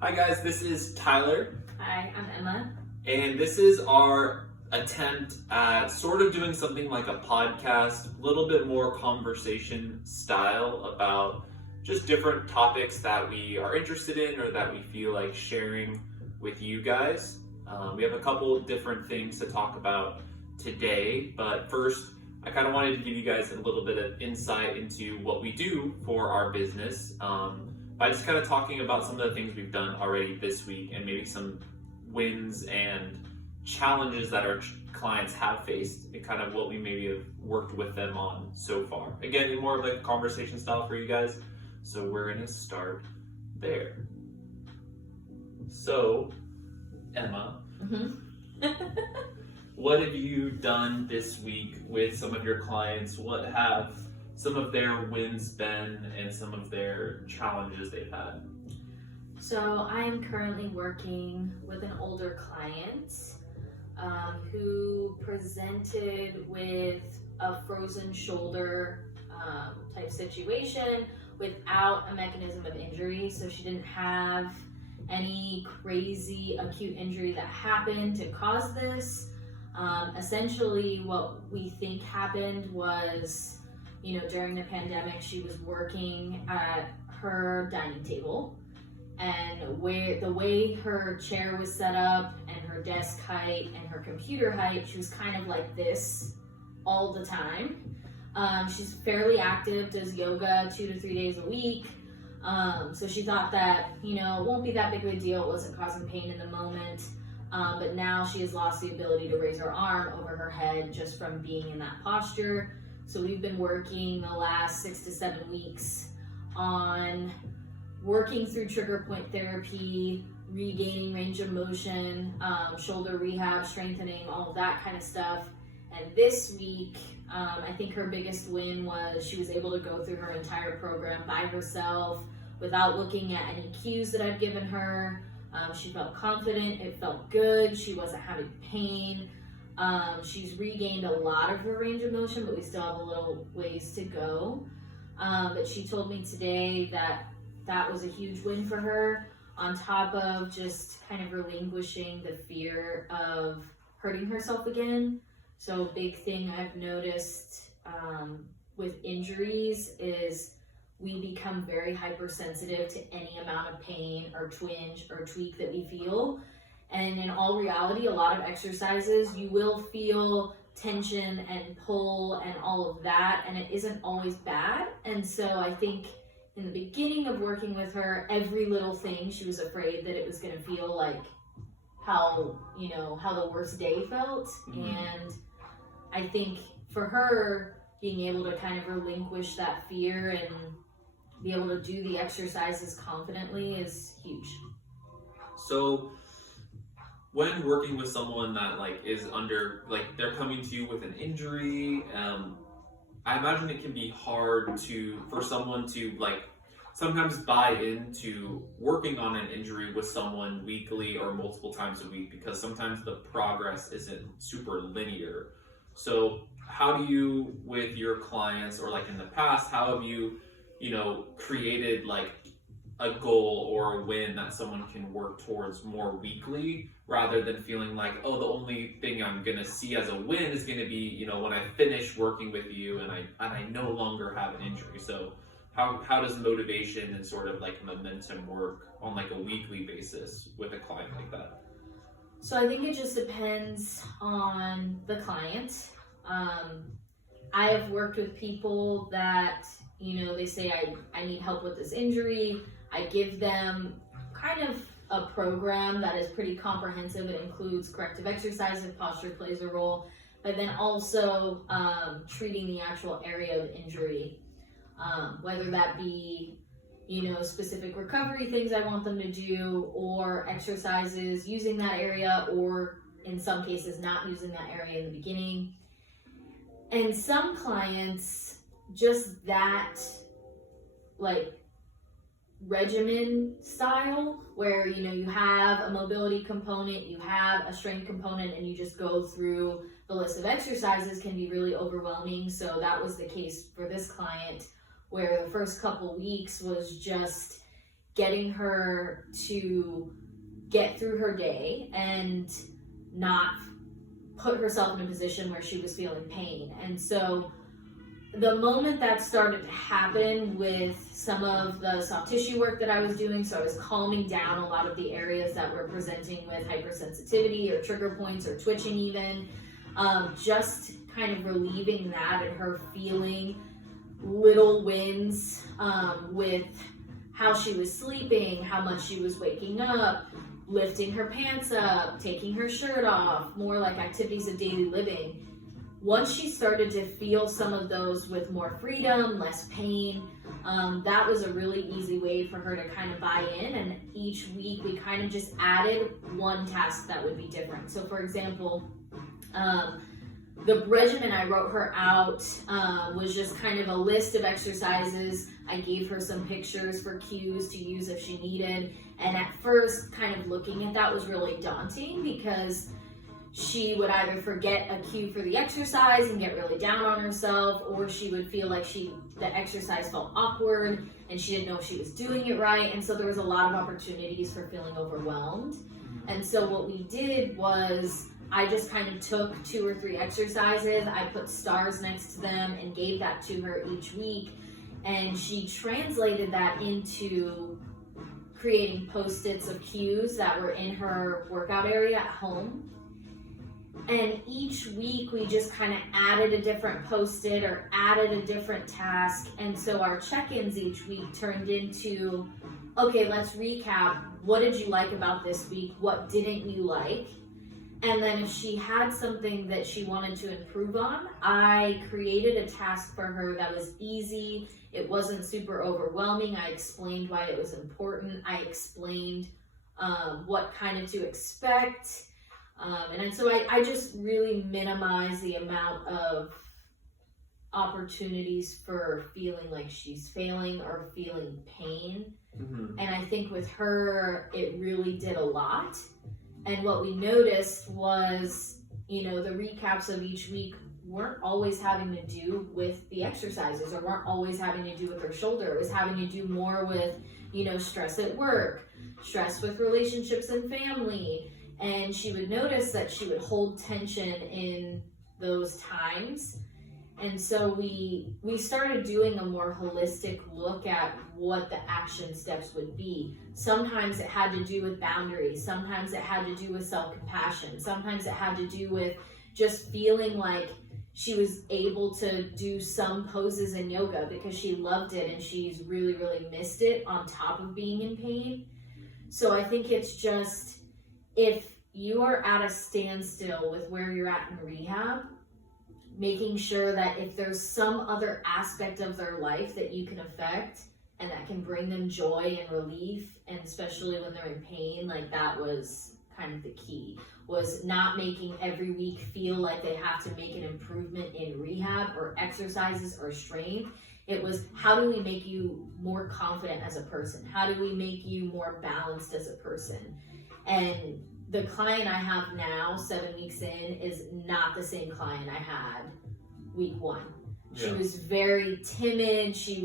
Hi guys, this is Tyler. Hi, I'm Emma. And this is our attempt at sort of doing something like a podcast, a little bit more conversation style about just different topics that we are interested in or that we feel like sharing with you guys. We have a couple different things to talk about today, but first I kind of wanted to give you guys a little bit of insight into what we do for our business by just kind of talking about some of the things we've done already this week and maybe some wins and challenges that our clients have faced and kind of what we maybe have worked with them on so far. Again, more of like a conversation style for you guys. So we're going to start there. So, Emma, what have you done this week with some of your clients? What have some of their wins been and some of their challenges they've had? So I'm currently working with an older client who presented with a frozen shoulder type situation without a mechanism of injury. So she didn't have any crazy acute injury that happened to cause this. Essentially what we think happened was, during the pandemic, she was working at her dining table, and the way her chair was set up and her desk height and her computer height, she was kind of like this all the time. She's fairly active, does yoga 2 to 3 days a week. So she thought that, it won't be that big of a deal. It wasn't causing pain in the moment. But now she has lost the ability to raise her arm over her head just from being in that posture. So we've been working the last 6 to 7 weeks on working through trigger point therapy, regaining range of motion, shoulder rehab, strengthening, all of that kind of stuff. And this week, I think her biggest win was she was able to go through her entire program by herself without looking at any cues that I've given her. She felt confident, it felt good, she wasn't having pain. She's regained a lot of her range of motion, but we still have a little ways to go. But she told me today that was a huge win for her, on top of just kind of relinquishing the fear of hurting herself again. So a big thing I've noticed with injuries is we become very hypersensitive to any amount of pain or twinge or tweak that we feel. And in all reality, a lot of exercises, you will feel tension and pull and all of that, and it isn't always bad. And so I think in the beginning of working with her, every little thing, she was afraid that it was going to feel like how the worst day felt. Mm-hmm. And I think for her, being able to kind of relinquish that fear and be able to do the exercises confidently is huge. So when working with someone that is under, they're coming to you with an injury, I imagine it can be hard for someone to sometimes buy into working on an injury with someone weekly or multiple times a week, because sometimes the progress isn't super linear. So how do you, with your clients, or in the past, how have you, created a goal or a win that someone can work towards more weekly, rather than feeling the only thing I'm gonna see as a win is gonna be, when I finish working with you and I no longer have an injury. So how does motivation and sort of momentum work on a weekly basis with a client like that? So I think it just depends on the client. I have worked with people that, they say I need help with this injury. I give them kind of a program that is pretty comprehensive. It includes corrective exercises, posture plays a role, but then also treating the actual area of injury. Whether that be, specific recovery things I want them to do, or exercises using that area, or in some cases not using that area in the beginning. And some clients, just that regimen style, where you have a mobility component, you have a strength component, and you just go through the list of exercises, can be really overwhelming. So that was the case for this client, where the first couple weeks was just getting her to get through her day and not put herself in a position where she was feeling pain. And so the moment that started to happen with some of the soft tissue work that I was doing, so I was calming down a lot of the areas that were presenting with hypersensitivity or trigger points or twitching even, just kind of relieving that and her feeling little wins with how she was sleeping, how much she was waking up, lifting her pants up, taking her shirt off, more like activities of daily living. Once she started to feel some of those with more freedom, less pain, that was a really easy way for her to kind of buy in. And each week we kind of just added one task that would be different. So for example, the regimen I wrote her out was just kind of a list of exercises. I gave her some pictures for cues to use if she needed. And at first, kind of looking at that was really daunting because she would either forget a cue for the exercise and get really down on herself, or she would feel like the exercise felt awkward and she didn't know if she was doing it right. And so there was a lot of opportunities for feeling overwhelmed. And so what we did was I just kind of took 2 or 3 exercises, I put stars next to them and gave that to her each week. And she translated that into creating post-its of cues that were in her workout area at home. And each week we just kind of added a different post-it or added a different task. And so our check-ins each week turned into, okay, let's recap. What did you like about this week? What didn't you like? And then if she had something that she wanted to improve on, I created a task for her that was easy. It wasn't super overwhelming. I explained why it was important. I explained what kind of to expect. And so I just really minimize the amount of opportunities for feeling like she's failing or feeling pain. Mm-hmm. And I think with her, it really did a lot. And what we noticed was, the recaps of each week weren't always having to do with the exercises or weren't always having to do with her shoulder. It was having to do more with, stress at work, stress with relationships and family. And she would notice that she would hold tension in those times. And so we started doing a more holistic look at what the action steps would be. Sometimes it had to do with boundaries. Sometimes it had to do with self-compassion. Sometimes it had to do with just feeling like she was able to do some poses in yoga because she loved it and she's really, really missed it on top of being in pain. So I think it's just, if you are at a standstill with where you're at in rehab, making sure that if there's some other aspect of their life that you can affect and that can bring them joy and relief, and especially when they're in pain, like that was kind of the key, was not making every week feel like they have to make an improvement in rehab or exercises or strength. It was, how do we make you more confident as a person? How do we make you more balanced as a person? And the client I have now, 7 weeks in, is not the same client I had week 1. She was very timid. She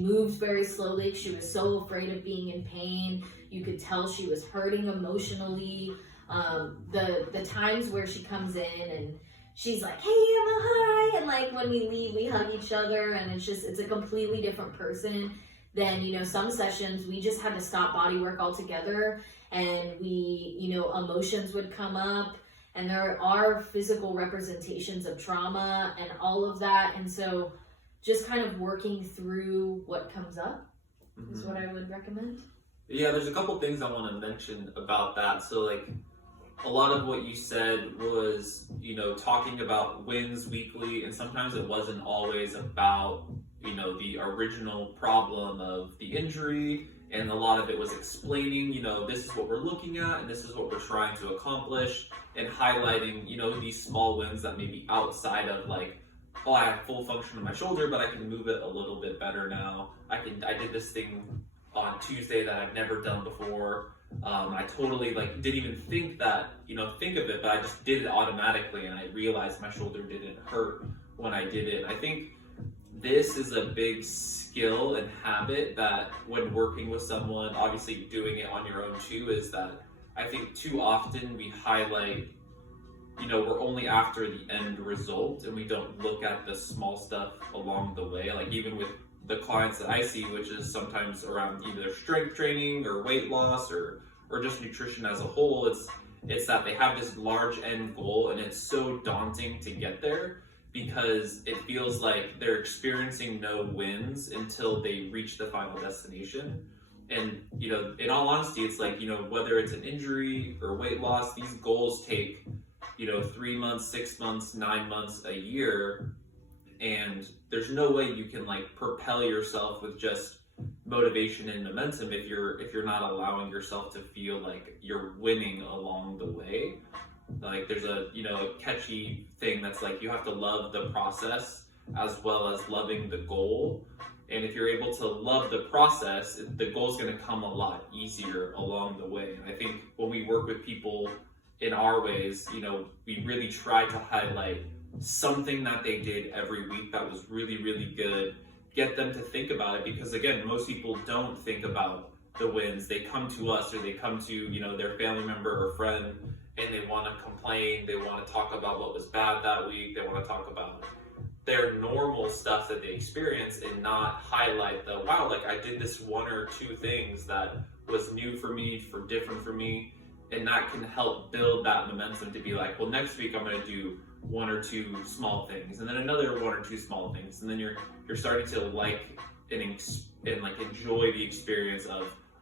moved very slowly. She was so afraid of being in pain. You could tell she was hurting emotionally. The times where she comes in and she's like, hey, Emma, hi. And like when we leave, we hug each other, and it's a completely different person than, some sessions we just had to stop body work altogether. And emotions would come up, and there are physical representations of trauma and all of that. And so just kind of working through what comes up is what I would recommend. Yeah, there's a couple things I want to mention about that. So like a lot of what you said was, talking about wins weekly, and sometimes it wasn't always about, the original problem of the injury. And a lot of it was explaining, this is what we're looking at and this is what we're trying to accomplish, and highlighting, these small wins that may be outside of like, oh, I have full function of my shoulder, but I can move it a little bit better now. I did this thing on Tuesday that I've never done before. I totally didn't even think of it, but I just did it automatically, and I realized my shoulder didn't hurt when I did it. I think this is a big skill and habit that when working with someone, obviously doing it on your own too, is that I think too often we highlight, we're only after the end result and we don't look at the small stuff along the way. Like even with the clients that I see, which is sometimes around either strength training or weight loss or just nutrition as a whole, it's that they have this large end goal and it's so daunting to get there because it feels like they're experiencing no wins until they reach the final destination. And, in all honesty, it's like, whether it's an injury or weight loss, these goals take, 3 months, 6 months, 9 months, a year. And there's no way you can like propel yourself with just motivation and momentum if you're not allowing yourself to feel like you're winning along the way. Like there's a catchy thing that's like you have to love the process as well as loving the goal. And if you're able to love the process, the goal's going to come a lot easier along the way. And I think when we work with people in our ways, we really try to highlight something that they did every week that was really, really good. Get them to think about it because again, most people don't think about the wins. They come to us or they come to, their family member or friend and they want to complain. They want to talk about what was bad that week. They want to talk about their normal stuff that they experience and not highlight the, wow, like I did this one or two things that was new for me, different for me. And that can help build that momentum to be like, well, next week I'm going to do one or two small things and then another one or two small things. And then you're starting to like and enjoy the experience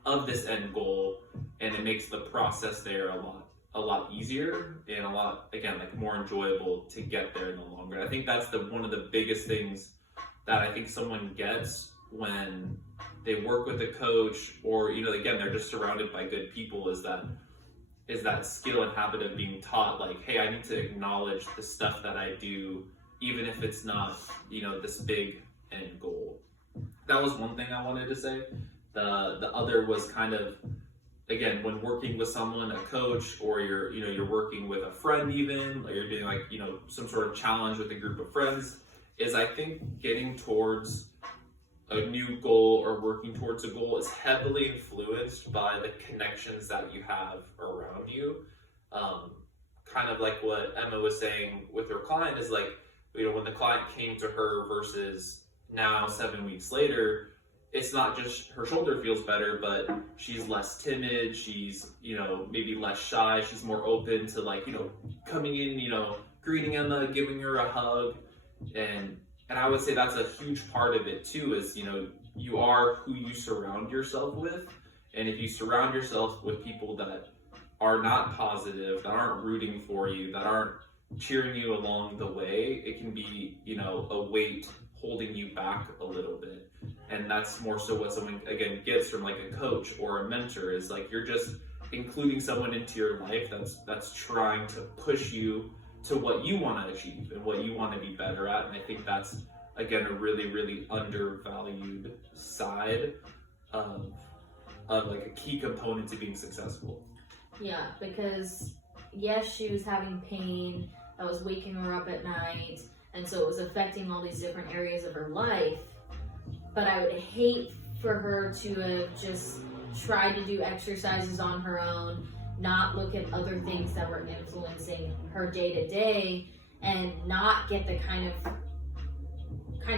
of this end goal. And it makes the process there a lot easier and a lot, again, like more enjoyable to get there in the long run. I think that's one of the biggest things that I think someone gets when they work with a coach or, again, they're just surrounded by good people is that skill and habit of being taught like, hey, I need to acknowledge the stuff that I do, even if it's not, this big end goal. That was one thing I wanted to say. The other was kind of, again, when working with someone, a coach, or you're working with a friend even, or you're doing like, some sort of challenge with a group of friends, is I think getting towards a new goal or working towards a goal is heavily influenced by the connections that you have around you. Kind of like what Emma was saying with her client is like, when the client came to her versus now 7 weeks later, it's not just her shoulder feels better, but she's less timid, she's, maybe less shy, she's more open to like, coming in, greeting Emma, giving her a hug. And I would say that's a huge part of it too, is, you are who you surround yourself with. And if you surround yourself with people that are not positive, that aren't rooting for you, that aren't cheering you along the way, it can be, a weight holding you back a little bit. And that's more so what someone, again, gets from like a coach or a mentor is like, you're just including someone into your life that's trying to push you to what you want to achieve and what you want to be better at. And I think that's, again, a really, really undervalued side of like a key component to being successful. Yeah, because yes, she was having pain that was waking her up at night, and so it was affecting all these different areas of her life. But I would hate for her to have just tried to do exercises on her own, not look at other things that were influencing her day to day, and not get the kind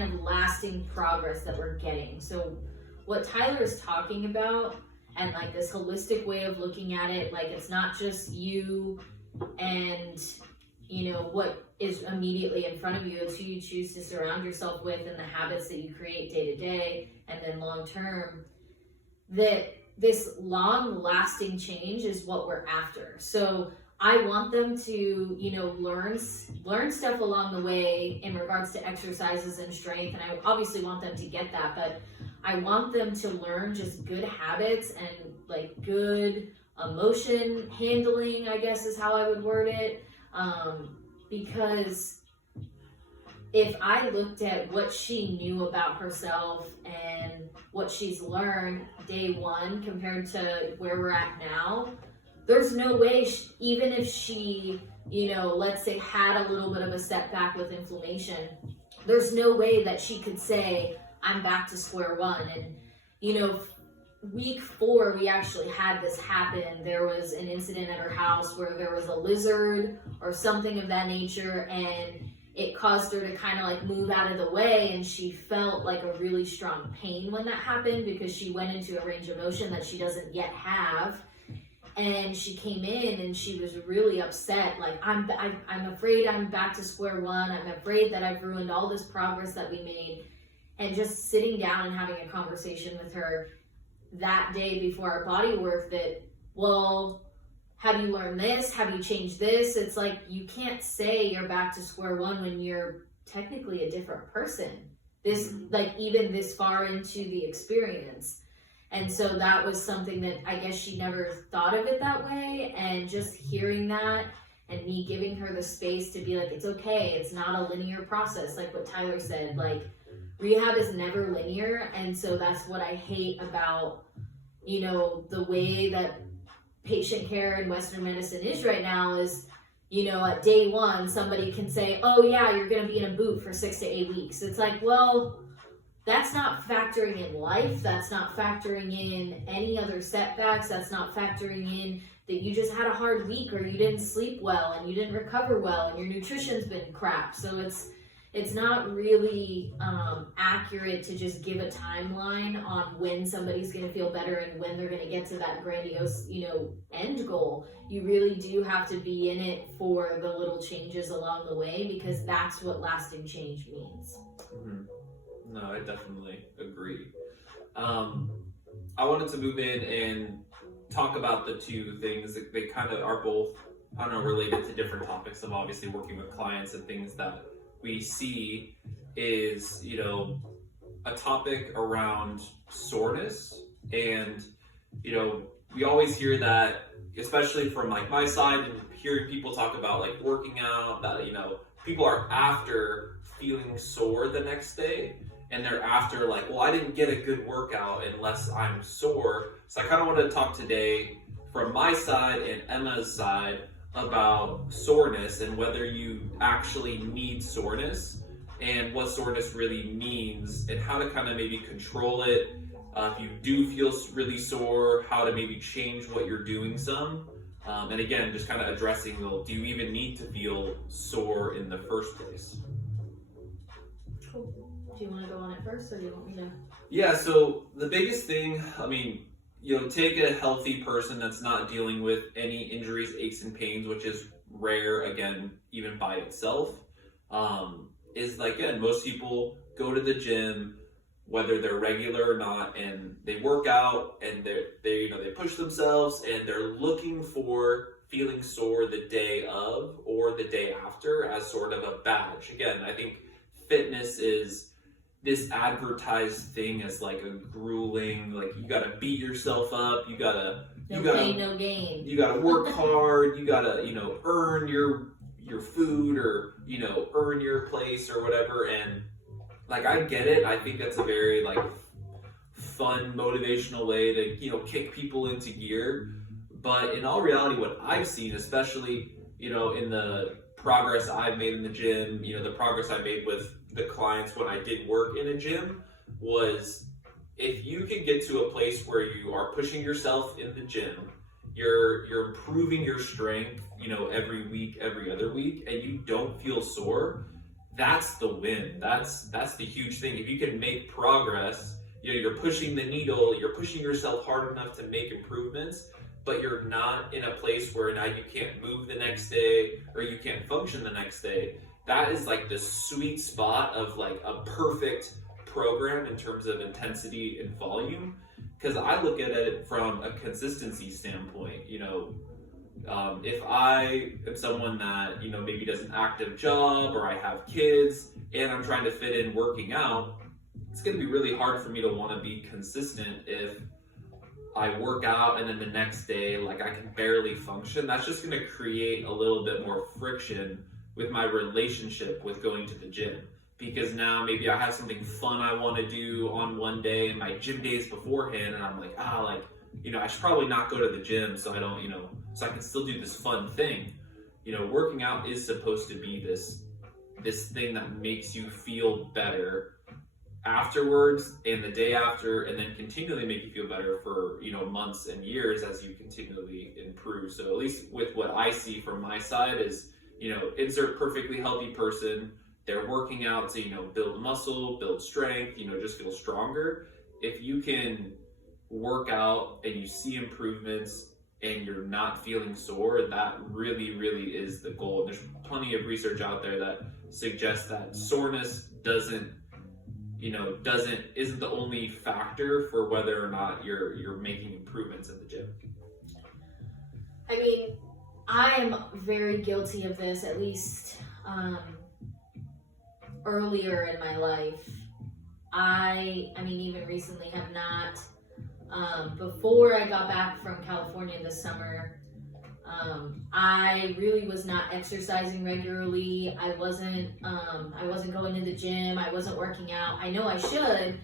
of lasting progress that we're getting. So what Tyler is talking about, and like this holistic way of looking at it, like it's not just you and what is immediately in front of you, it's who you choose to surround yourself with and the habits that you create day to day and then long term. That this long lasting change is what we're after. So I want them to, learn stuff along the way in regards to exercises and strength. And I obviously want them to get that, but I want them to learn just good habits and like good emotion handling, I guess is how I would word it. Because if I looked at what she knew about herself and what she's learned day one compared to where we're at now, there's no way, even if she, let's say had a little bit of a setback with inflammation, there's no way that she could say, I'm back to square one. And, you know, week 4, we actually had this happen. There was an incident at her house where there was a lizard or something of that nature, and it caused her to kind of like move out of the way, and she felt like a really strong pain when that happened because she went into a range of motion that she doesn't yet have. And she came in and she was really upset, like, I'm afraid I'm back to square one. I'm afraid that I've ruined all this progress that we made. And just sitting down and having a conversation with her that day before our body work, that, well, have you learned this? Have you changed this? It's like, you can't say you're back to square one when you're technically a different person. This, like, even this far into the experience. And so that was something that I guess she never thought of it that way. And just hearing that and me giving her the space to be like, it's okay. It's not a linear process. Like what Tyler said, like, rehab is never linear. And so that's what I hate about, you know, the way that patient care in Western medicine is right now is, you know, at day 1, somebody can say, oh yeah, you're going to be in a boot for 6 to 8 weeks. It's like, well, that's not factoring in life. That's not factoring in any other setbacks. That's not factoring in that you just had a hard week or you didn't sleep well and you didn't recover well and your nutrition's been crap. So it's not really accurate to just give a timeline on when somebody's going to feel better and when they're going to get to that grandiose, you know, end goal. You really do have to be in it for the little changes along the way, because that's what lasting change means. Mm-hmm. No, I definitely agree. I wanted to move in and talk about the two things that they kind of are both, I don't know, related to different topics of obviously working with clients and things that we see is, you know, a topic around soreness. And, you know, we always hear that, especially from like my side and hearing people talk about like working out, that, you know, people are after feeling sore the next day. And they're after like, well, I didn't get a good workout unless I'm sore. So I kind of want to talk today from my side and Emma's side about soreness and whether you actually need soreness and what soreness really means and how to kind of maybe control it. If you do feel really sore, how to maybe change what you're doing some. And again, just kind of addressing, well, do you even need to feel sore in the first place? Cool. Do you want to go on it first, or do you want me to? Yeah, so the biggest thing, I mean, you know, take a healthy person that's not dealing with any injuries, aches, and pains, which is rare, again, even by itself, is like, again, most people go to the gym, whether they're regular or not, and they work out, and they you know, they push themselves, and they're looking for feeling sore the day of or the day after as sort of a badge. Again, I think fitness is this advertised thing as like a grueling, like you gotta beat yourself up, you gotta pain, no gain. You gotta work hard, you gotta, you know, earn your food, or, you know, earn your place or whatever. And like, I get it. I think that's a very like fun, motivational way to, you know, kick people into gear. But in all reality, what I've seen, especially, you know, in the progress I've made in the gym, you know, the progress I made with the clients when I did work in a gym, was if you can get to a place where you are pushing yourself in the gym, you're improving your strength, you know, every week, every other week, and you don't feel sore, that's the win. That's the huge thing. If you can make progress, you know, you're pushing the needle, you're pushing yourself hard enough to make improvements, but you're not in a place where now you can't move the next day or you can't function the next day. That is like the sweet spot of like a perfect program in terms of intensity and volume. Because I look at it from a consistency standpoint. You know, if I am someone that, you know, maybe does an active job, or I have kids and I'm trying to fit in working out, it's going to be really hard for me to want to be consistent if I work out and then the next day, like, I can barely function. That's just going to create a little bit more friction with my relationship with going to the gym. Because now maybe I have something fun I want to do on one day and my gym days beforehand, and I'm like, like, you know, I should probably not go to the gym so I don't, you know, so I can still do this fun thing. You know, working out is supposed to be this this thing that makes you feel better afterwards and the day after, and then continually make you feel better for, you know, months and years as you continually improve. So at least with what I see from my side is, you know, insert perfectly healthy person, they're working out to, you know, build muscle, build strength, you know, just feel stronger. If you can work out and you see improvements and you're not feeling sore, that really, really is the goal. And there's plenty of research out there that suggests that soreness isn't the only factor for whether or not you're making improvements in the gym. I mean, I am very guilty of this, at least earlier in my life. I mean, even recently have not, before I got back from California this summer, I really was not exercising regularly. I wasn't going to the gym. I wasn't working out. I know I should,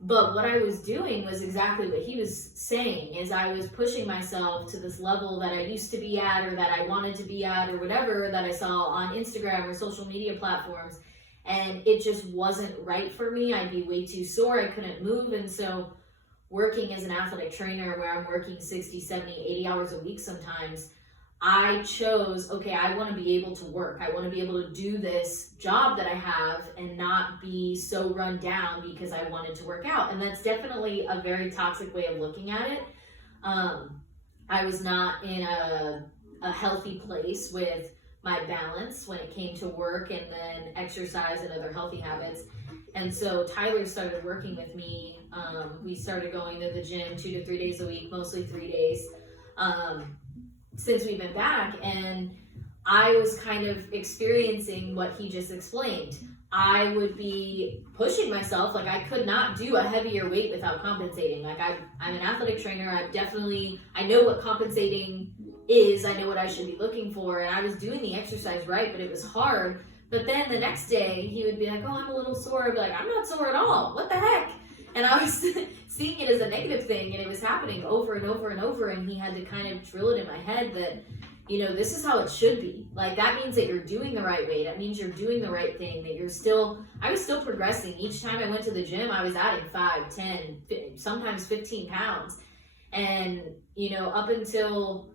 but what I was doing was exactly what he was saying, is I was pushing myself to this level that I used to be at, or that I wanted to be at, or whatever that I saw on Instagram or social media platforms. And it just wasn't right for me. I'd be way too sore. I couldn't move. And so working as an athletic trainer, where I'm working 60, 70, 80 hours a week sometimes, I chose, okay, I want to be able to work. I want to be able to do this job that I have and not be so run down because I wanted to work out. And that's definitely a very toxic way of looking at it. I was not in a healthy place with my balance when it came to work and then exercise and other healthy habits. And so Tyler started working with me. We started going to the gym 2 to 3 days a week, mostly 3 days, since we've been back. And I was kind of experiencing what he just explained. I would be pushing myself. Like, I could not do a heavier weight without compensating. Like, I'm an athletic trainer. I know what compensating is. I know what I should be looking for. And I was doing the exercise right, but it was hard. But then the next day he would be like, oh, I'm a little sore. I'd be like, I'm not sore at all. What the heck? And I was seeing it as a negative thing, and it was happening over and over and over. And he had to kind of drill it in my head that, you know, this is how it should be. Like, that means that you're doing the right way. That means you're doing the right thing, that I was still progressing. Each time I went to the gym, I was adding 5, 10, sometimes 15 pounds. And, you know, up until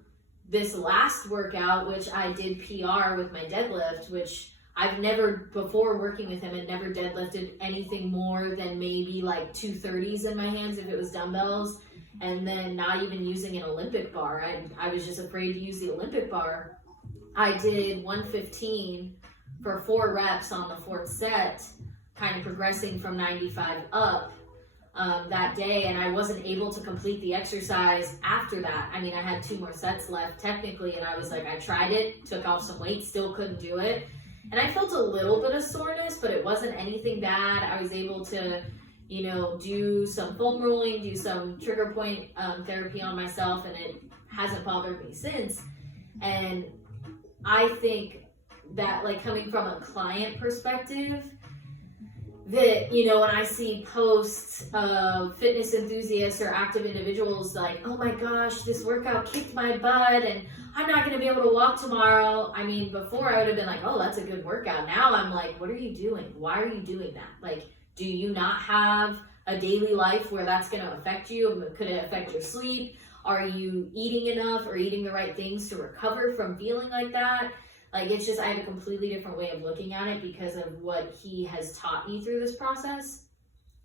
this last workout, which I did PR with my deadlift, which I've never, before working with him, had never deadlifted anything more than maybe like 230s in my hands if it was dumbbells, and then not even using an Olympic bar. I was just afraid to use the Olympic bar. I did 115 for 4 reps on the 4th set, kind of progressing from 95 up that day, and I wasn't able to complete the exercise after that. I mean, I had 2 more sets left technically, and I was like, I tried it, took off some weight, still couldn't do it. And I felt a little bit of soreness, but it wasn't anything bad. I was able to, you know, do some foam rolling, do some trigger point therapy on myself, and it hasn't bothered me since. And I think that, like, coming from a client perspective, that, you know, when I see posts of fitness enthusiasts or active individuals like, oh my gosh, this workout kicked my butt and I'm not going to be able to walk tomorrow. I mean, before I would have been like, oh, that's a good workout. Now I'm like, what are you doing? Why are you doing that? Like, do you not have a daily life where that's going to affect you? Could it affect your sleep? Are you eating enough or eating the right things to recover from feeling like that? Like, it's just, I have a completely different way of looking at it because of what he has taught me through this process.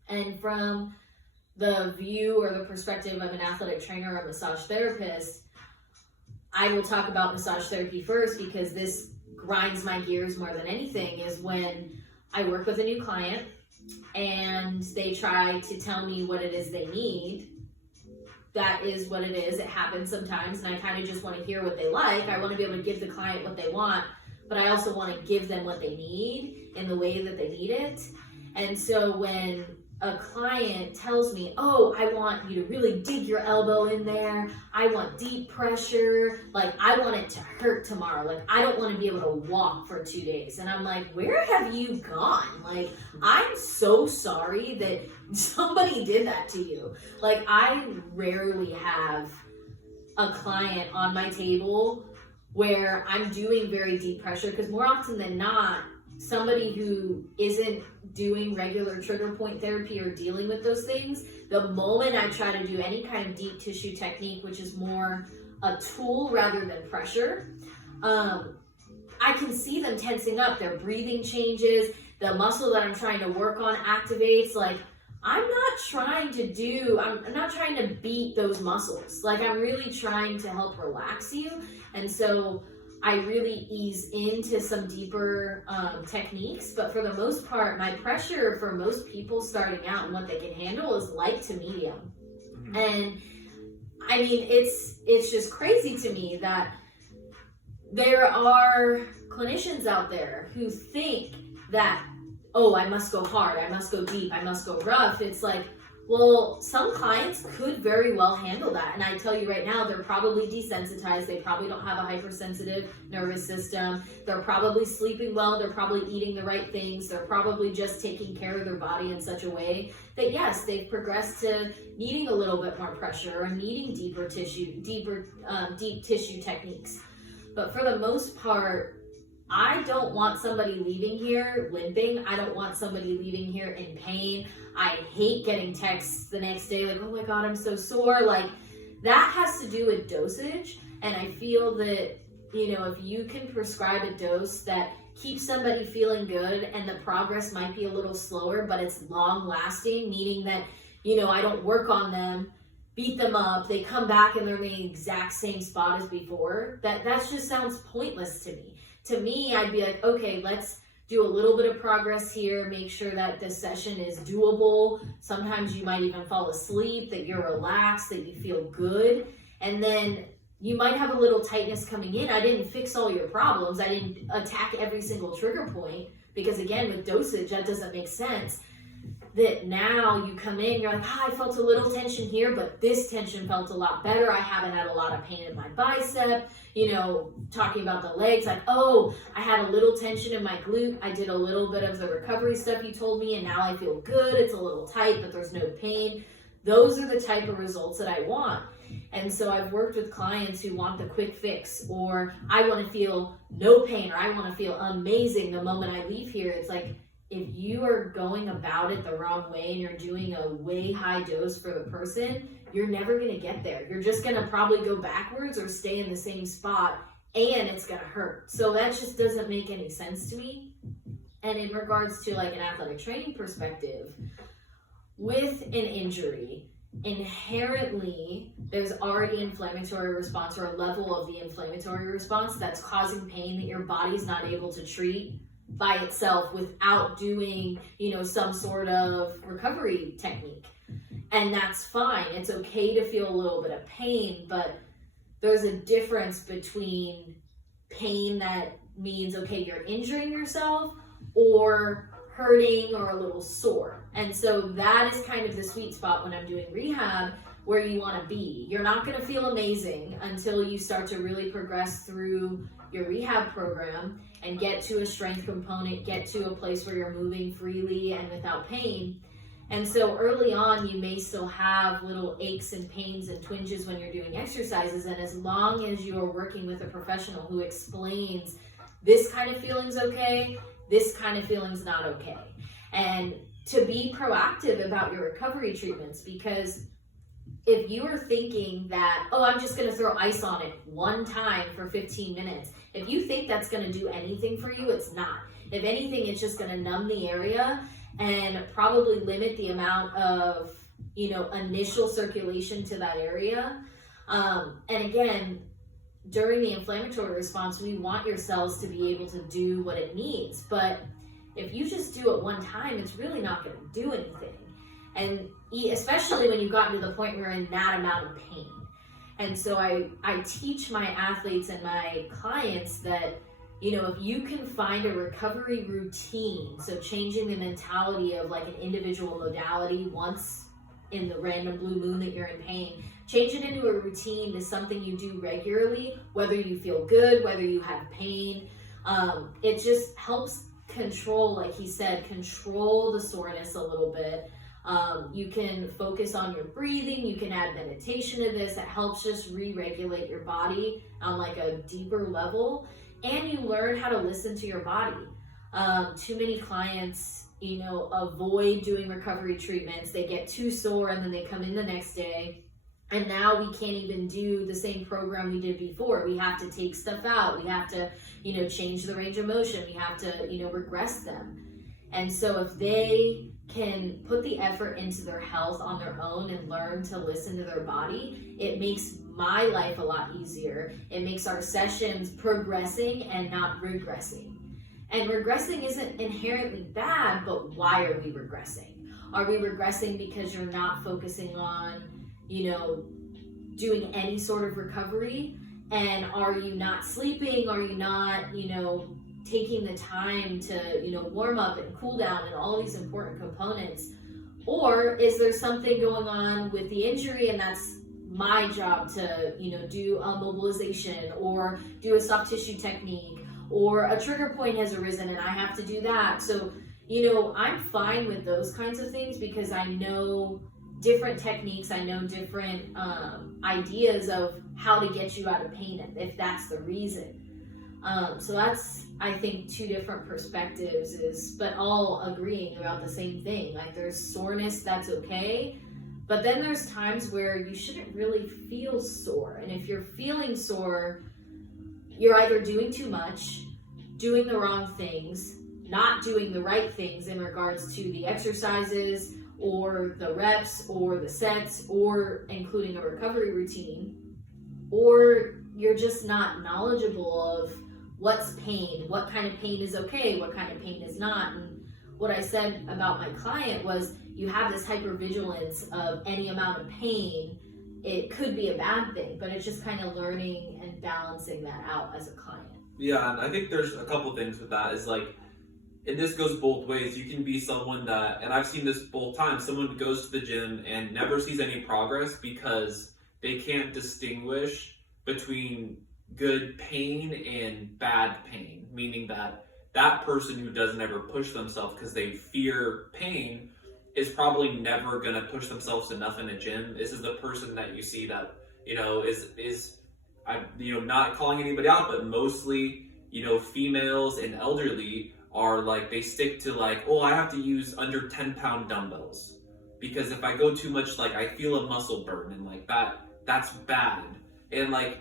And from the view or the perspective of an athletic trainer or a massage therapist, I will talk about massage therapy first because this grinds my gears more than anything, is when I work with a new client and they try to tell me what it is they need. That is what it is. It happens sometimes, and I kind of just want to hear what they like. I want to be able to give the client what they want, but I also want to give them what they need in the way that they need it. And so when a client tells me, oh, I want you to really dig your elbow in there, I want deep pressure, like, I want it to hurt tomorrow, like, I don't want to be able to walk for 2 days. And I'm like, where have you gone? Like, I'm so sorry that somebody did that to you. Like, I rarely have a client on my table where I'm doing very deep pressure, because more often than not, somebody who isn't doing regular trigger point therapy or dealing with those things, the moment I try to do any kind of deep tissue technique, which is more a tool rather than pressure, I can see them tensing up. Their breathing changes. The muscle that I'm trying to work on activates. Like, I'm not trying to beat those muscles. Like, I'm really trying to help relax you. And so I really ease into some deeper techniques. But for the most part, my pressure for most people starting out and what they can handle is light to medium. Mm-hmm. And I mean, it's just crazy to me that there are clinicians out there who think that, oh, I must go hard, I must go deep, I must go rough. It's like, well, some clients could very well handle that. And I tell you right now, they're probably desensitized. They probably don't have a hypersensitive nervous system. They're probably sleeping well. They're probably eating the right things. They're probably just taking care of their body in such a way that, yes, they've progressed to needing a little bit more pressure or needing deep tissue techniques. But for the most part, I don't want somebody leaving here limping. I don't want somebody leaving here in pain. I hate getting texts the next day like, oh my God, I'm so sore. Like, that has to do with dosage. And I feel that, if you can prescribe a dose that keeps somebody feeling good and the progress might be a little slower, but it's long lasting, meaning that, I don't work on them, beat them up, they come back and they're in the exact same spot as before, that just sounds pointless to me. To me, I'd be like, okay, let's do a little bit of progress here, make sure that this session is doable. Sometimes you might even fall asleep, that you're relaxed, that you feel good. And then you might have a little tightness coming in. I didn't fix all your problems. I didn't attack every single trigger point, because again, with dosage, that doesn't make sense. That now you come in, you're like, I felt a little tension here, but this tension felt a lot better. I haven't had a lot of pain in my bicep. Talking about the legs, like, oh, I had a little tension in my glute. I did a little bit of the recovery stuff you told me, and now I feel good. It's a little tight, but there's no pain. Those are the type of results that I want. And so I've worked with clients who want the quick fix, or I want to feel no pain, or I want to feel amazing the moment I leave here. It's like, if you are going about it the wrong way and you're doing a way high dose for the person, you're never going to get there. You're just going to probably go backwards or stay in the same spot, and it's going to hurt. So that just doesn't make any sense to me. And in regards to like an athletic training perspective, with an injury, inherently there's already inflammatory response, or a level of the inflammatory response that's causing pain that your body's not able to treat by itself without doing, some sort of recovery technique. And that's fine. It's okay to feel a little bit of pain, but there's a difference between pain that means, okay, you're injuring yourself, or hurting or a little sore. And so that is kind of the sweet spot when I'm doing rehab, where you want to be. You're not going to feel amazing until you start to really progress through your rehab program and get to a strength component, get to a place where you're moving freely and without pain. And so early on, you may still have little aches and pains and twinges when you're doing exercises. And as long as you're working with a professional who explains, this kind of feeling's okay, this kind of feeling's not okay. And to be proactive about your recovery treatments, because if you are thinking that, oh, I'm just going to throw ice on it one time for 15 minutes, if you think that's going to do anything for you, it's not. If anything, it's just going to numb the area and probably limit the amount of, initial circulation to that area. And again, during the inflammatory response, we want your cells to be able to do what it needs. But if you just do it one time, it's really not going to do anything. And especially when you've gotten to the point where you're in that amount of pain. And so I teach my athletes and my clients that, if you can find a recovery routine, so changing the mentality of like an individual modality once in the random blue moon that you're in pain, change it into a routine to something you do regularly, whether you feel good, whether you have pain. It just helps control, like he said, control the soreness a little bit. You can focus on your breathing. You can add meditation to this. It helps just re-regulate your body on like a deeper level. And you learn how to listen to your body. Too many clients, avoid doing recovery treatments. They get too sore and then they come in the next day. And now we can't even do the same program we did before. We have to take stuff out. We have to, change the range of motion. We have to, regress them. And so if they can put the effort into their health on their own and learn to listen to their body, it makes my life a lot easier. It makes our sessions progressing and not regressing. And regressing isn't inherently bad, but why are we regressing? Are we regressing because you're not focusing on, doing any sort of recovery? And are you not sleeping? Are you not, taking the time to, warm up and cool down and all these important components? Or is there something going on with the injury and that's my job to, do a mobilization or do a soft tissue technique, or a trigger point has arisen and I have to do that? So, I'm fine with those kinds of things because I know different techniques, I know different ideas of how to get you out of pain if that's the reason. So that's, I think, two different perspectives, but all agreeing about the same thing. Like, there's soreness, that's okay, but then there's times where you shouldn't really feel sore. And if you're feeling sore, you're either doing too much, doing the wrong things, not doing the right things in regards to the exercises or the reps or the sets or including a recovery routine, or you're just not knowledgeable of what's pain, what kind of pain is okay, what kind of pain is not. And what I said about my client was, you have this hypervigilance of any amount of pain. It could be a bad thing, but it's just kind of learning and balancing that out as a client. Yeah, and I think there's a couple things with that is like, and this goes both ways. You can be someone that, and I've seen this both times, someone goes to the gym and never sees any progress because they can't distinguish between good pain and bad pain, meaning that that person who doesn't ever push themselves because they fear pain is probably never going to push themselves enough in a gym. This is the person that you see that, is not calling anybody out, but mostly, females and elderly are like, they stick to like, oh, I have to use under 10-pound dumbbells because if I go too much, like I feel a muscle burn and like that's bad. And like,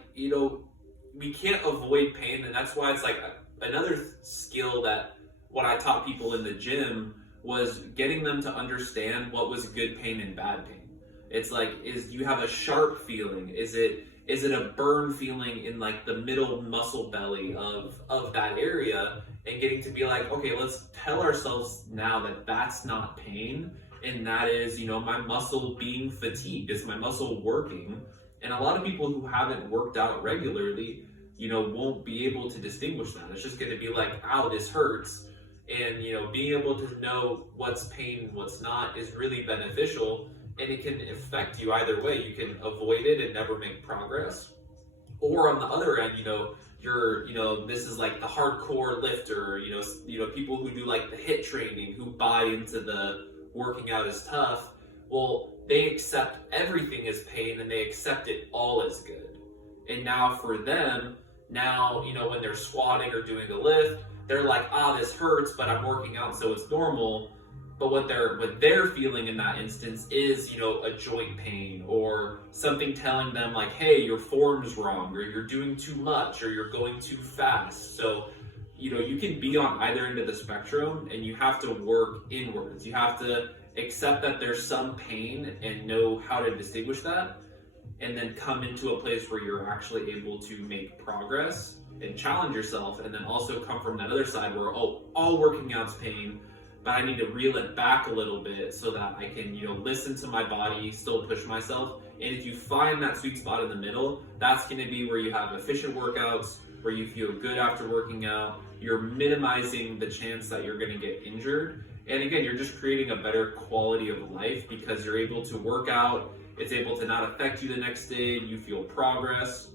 we can't avoid pain, and that's why it's like another skill that what I taught people in the gym was getting them to understand what was good pain and bad pain. It's like, you have a sharp feeling? Is it a burn feeling in like the middle muscle belly of that area? And getting to be like, okay, let's tell ourselves now that that's not pain, and that is, my muscle being fatigued. Is my muscle working? And a lot of people who haven't worked out regularly, won't be able to distinguish that. It's just going to be like, ow, this hurts. And, being able to know what's pain and what's not is really beneficial. And it can affect you either way. You can avoid it and never make progress. Or on the other end, you're, this is like the hardcore lifter, people who do like the HIIT training, who buy into the working out is tough. Well, they accept everything as pain and they accept it all as good. And now for them, when they're squatting or doing the lift, they're like, this hurts, but I'm working out, so it's normal. But what they're feeling in that instance is, a joint pain or something telling them like, hey, your form's wrong, or you're doing too much, or you're going too fast. So, you can be on either end of the spectrum, and you have to work inwards. You have to accept that there's some pain and know how to distinguish that, and then come into a place where you're actually able to make progress and challenge yourself, and then also come from that other side where, all working out's pain, but I need to reel it back a little bit so that I can, listen to my body, still push myself. And if you find that sweet spot in the middle, that's going to be where you have efficient workouts, where you feel good after working out. You're minimizing the chance that you're going to get injured. And again, you're just creating a better quality of life because you're able to work out. It's able to not affect you the next day. You feel progress.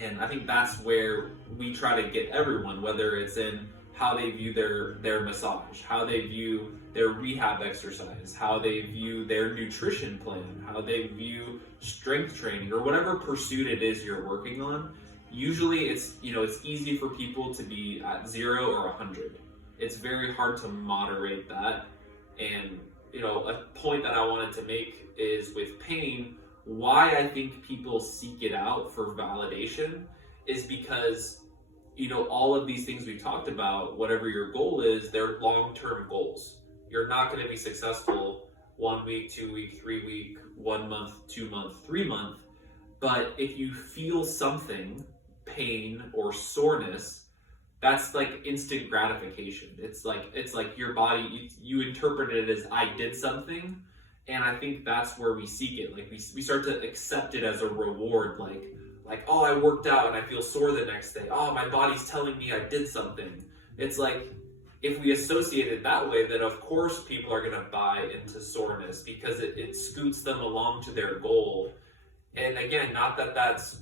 And I think that's where we try to get everyone, whether it's in how they view their massage, how they view their rehab exercise, how they view their nutrition plan, how they view strength training, or whatever pursuit it is you're working on. Usually it's easy for people to be at 0 or 100. it's very hard to moderate that. And a point that I wanted to make is with pain, why I think people seek it out for validation is because all of these things we talked about, whatever your goal is, they're long-term goals. You're not going to be successful 1 week, 2 week, 3 week, 1 month, 2 month, 3 month. But if you feel something, pain or soreness, that's like instant gratification. It's like your body, you interpret it as I did something. And I think that's where we seek it. Like we start to accept it as a reward, like, oh, I worked out and I feel sore the next day. Oh, my body's telling me I did something. It's like, if we associate it that way, then of course people are gonna buy into soreness because it scoots them along to their goal. And again, not that that's,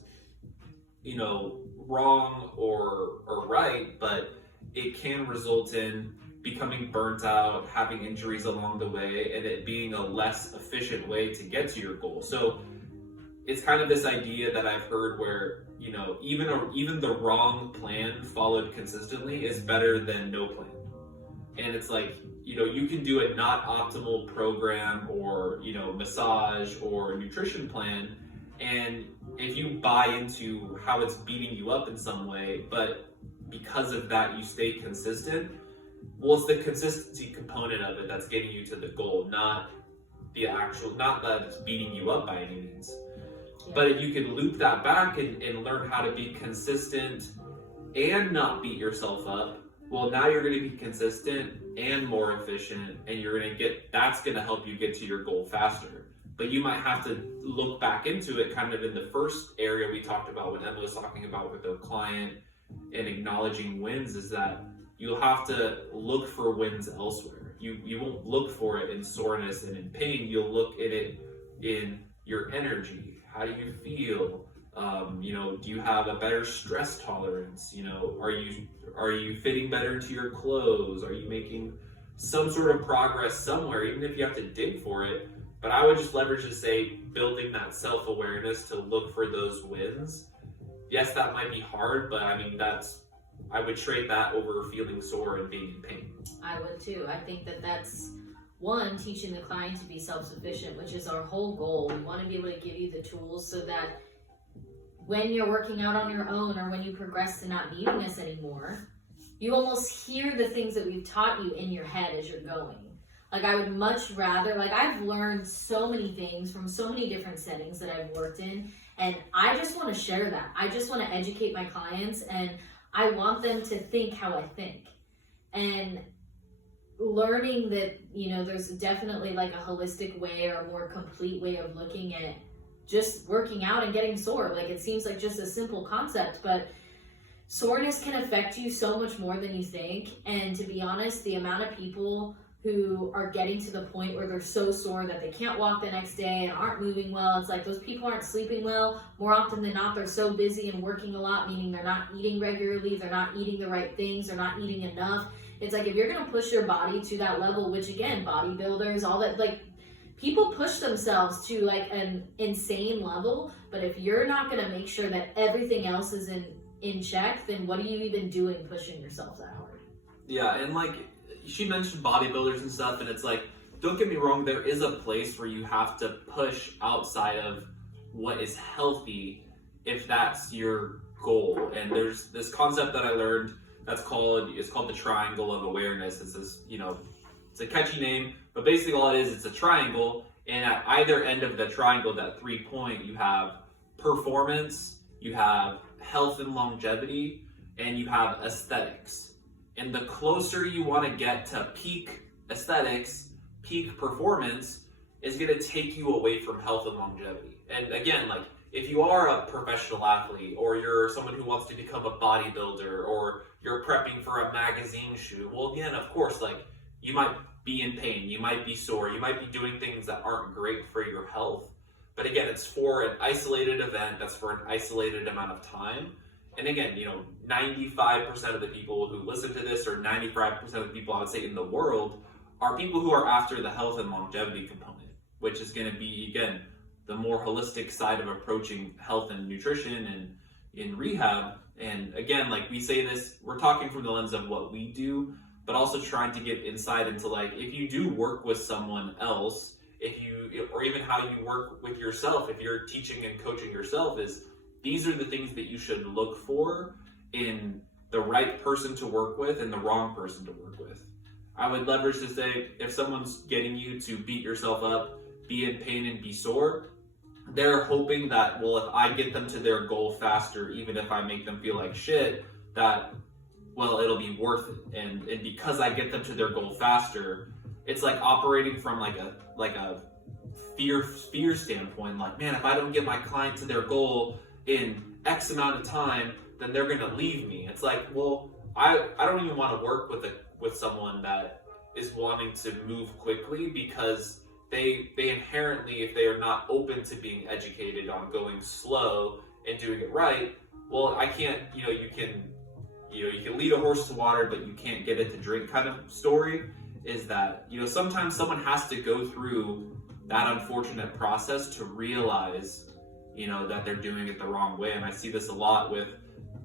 wrong or right, but it can result in becoming burnt out, having injuries along the way, and it being a less efficient way to get to your goal. So it's kind of this idea that I've heard where, even the wrong plan followed consistently is better than no plan. And it's like, you can do a not optimal program or, massage or nutrition plan. And if you buy into how it's beating you up in some way, but because of that, you stay consistent, well, it's the consistency component of it that's getting you to the goal, not that it's beating you up by any means. Yeah. But if you can loop that back and learn how to be consistent and not beat yourself up, well, now you're going to be consistent and more efficient, and that's going to help you get to your goal faster. But you might have to look back into it kind of in the first area we talked about when Emma was talking about with the client and acknowledging wins, is that you'll have to look for wins elsewhere. You won't look for it in soreness and in pain. You'll look at it in your energy. How do you feel? Do you have a better stress tolerance? Are you fitting better into your clothes? Are you making some sort of progress somewhere, even if you have to dig for it? But I would just leverage to say, building that self-awareness to look for those wins. Yes, that might be hard, but I would trade that over feeling sore and being in pain. I would too. I think that's one, teaching the client to be self-sufficient, which is our whole goal. We want to be able to give you the tools so that when you're working out on your own or when you progress to not needing us anymore, you almost hear the things that we've taught you in your head as you're going. Like, I would much rather, I've learned so many things from so many different settings that I've worked in, and I just want to share that. I just want to educate my clients, and I want them to think how I think. And learning that, there's definitely a holistic way or a more complete way of looking at just working out and getting sore. It seems like just a simple concept, but soreness can affect you so much more than you think. And to be honest, the amount of people who are getting to the point where they're so sore that they can't walk the next day and aren't moving well, it's like those people aren't sleeping well. More often than not, they're so busy and working a lot, meaning they're not eating regularly, they're not eating the right things, they're not eating enough. It's like, if you're going to push your body to that level, which again, bodybuilders, all that, people push themselves to an insane level, but if you're not going to make sure that everything else is in check, then what are you even doing pushing yourself that hard? Yeah, and she mentioned bodybuilders and stuff, and it's don't get me wrong, there is a place where you have to push outside of what is healthy if that's your goal. And there's this concept that I learned it's called the triangle of awareness. It's this, it's a catchy name, but basically all it is, it's a triangle, and at either end of the triangle, that 3-point, you have performance, you have health and longevity, and you have aesthetics. And the closer you want to get to peak aesthetics, peak performance, is going to take you away from health and longevity. And again, if you are a professional athlete, or you're someone who wants to become a bodybuilder, or you're prepping for a magazine shoot, well, again, of course, you might be in pain, you might be sore, you might be doing things that aren't great for your health. But again, it's for an isolated event, that's for an isolated amount of time. And again, 95% of the people who listen to this, or 95% of the people I would say in the world, are people who are after the health and longevity component, which is going to be, again, the more holistic side of approaching health and nutrition and in rehab. And again, we say this, we're talking from the lens of what we do. but also trying to get insight into like, if you do work with someone else, or even how you work with yourself, if you're teaching and coaching yourself, is these are the things that you should look for in the right person to work with and the wrong person to work with. I would leverage to say, if someone's getting you to beat yourself up, be in pain and be sore, they're hoping that, well, if I get them to their goal faster, even if I make them feel like shit, that, well, it'll be worth it. And because I get them to their goal faster, it's like operating from like a fear standpoint. Like, man, if I don't get my client to their goal in X amount of time, then they're gonna leave me. It's like, well, I don't even want to work with someone that is wanting to move quickly, because they inherently, if they are not open to being educated on going slow and doing it right, well, I can't, you can lead a horse to water, but you can't get it to drink kind of story, is that, sometimes someone has to go through that unfortunate process to realize, that they're doing it the wrong way. And I see this a lot with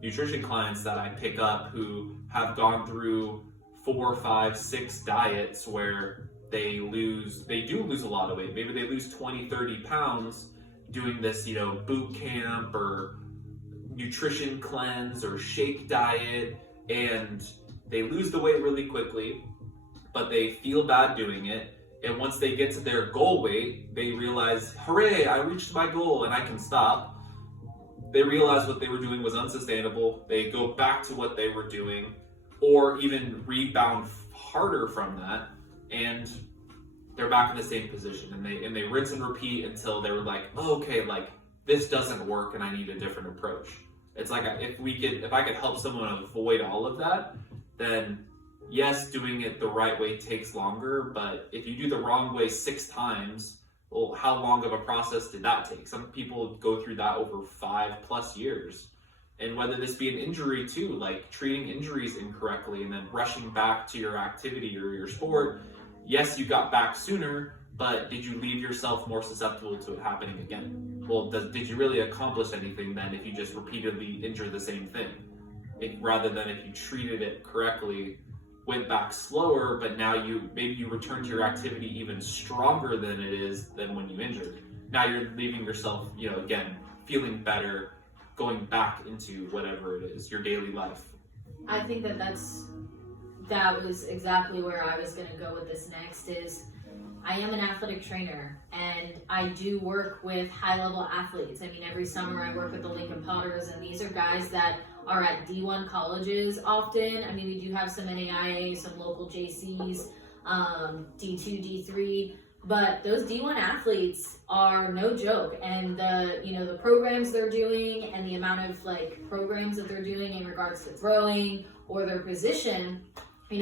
nutrition clients that I pick up who have gone through 4, 5, 6 diets where they do lose a lot of weight. Maybe they lose 20, 30 pounds doing this, boot camp or nutrition cleanse or shake diet, and they lose the weight really quickly, but they feel bad doing it. And once they get to their goal weight, they realize, hooray, I reached my goal and I can stop. They realize what they were doing was unsustainable. They go back to what they were doing, or even rebound harder from that, and they're back in the same position. And they rinse and repeat until they were like, oh, okay, like this doesn't work and I need a different approach. It's like, if I could help someone avoid all of that, then yes, doing it the right way takes longer, but if you do the wrong way 6 times, well, how long of a process did that take? Some people go through that over 5+ years. And whether this be an injury too, like treating injuries incorrectly and then rushing back to your activity or your sport, yes, you got back sooner, but did you leave yourself more susceptible to it happening again? Well, did you really accomplish anything then if you just repeatedly injure the same thing? Rather than if you treated it correctly, went back slower, but now maybe you return to your activity even stronger than it is than when you injured. Now you're leaving yourself, again, feeling better, going back into whatever it is, your daily life. I think that was exactly where I was going to go with this next. Is I am an athletic trainer, and I do work with high-level athletes. I mean, every summer I work with the Lincoln Potters, and these are guys that are at D1 colleges often. I mean, we do have some NAIA, some local JCs, D2, D3, but those D1 athletes are no joke. And the programs they're doing and the amount of programs that they're doing in regards to throwing or their position,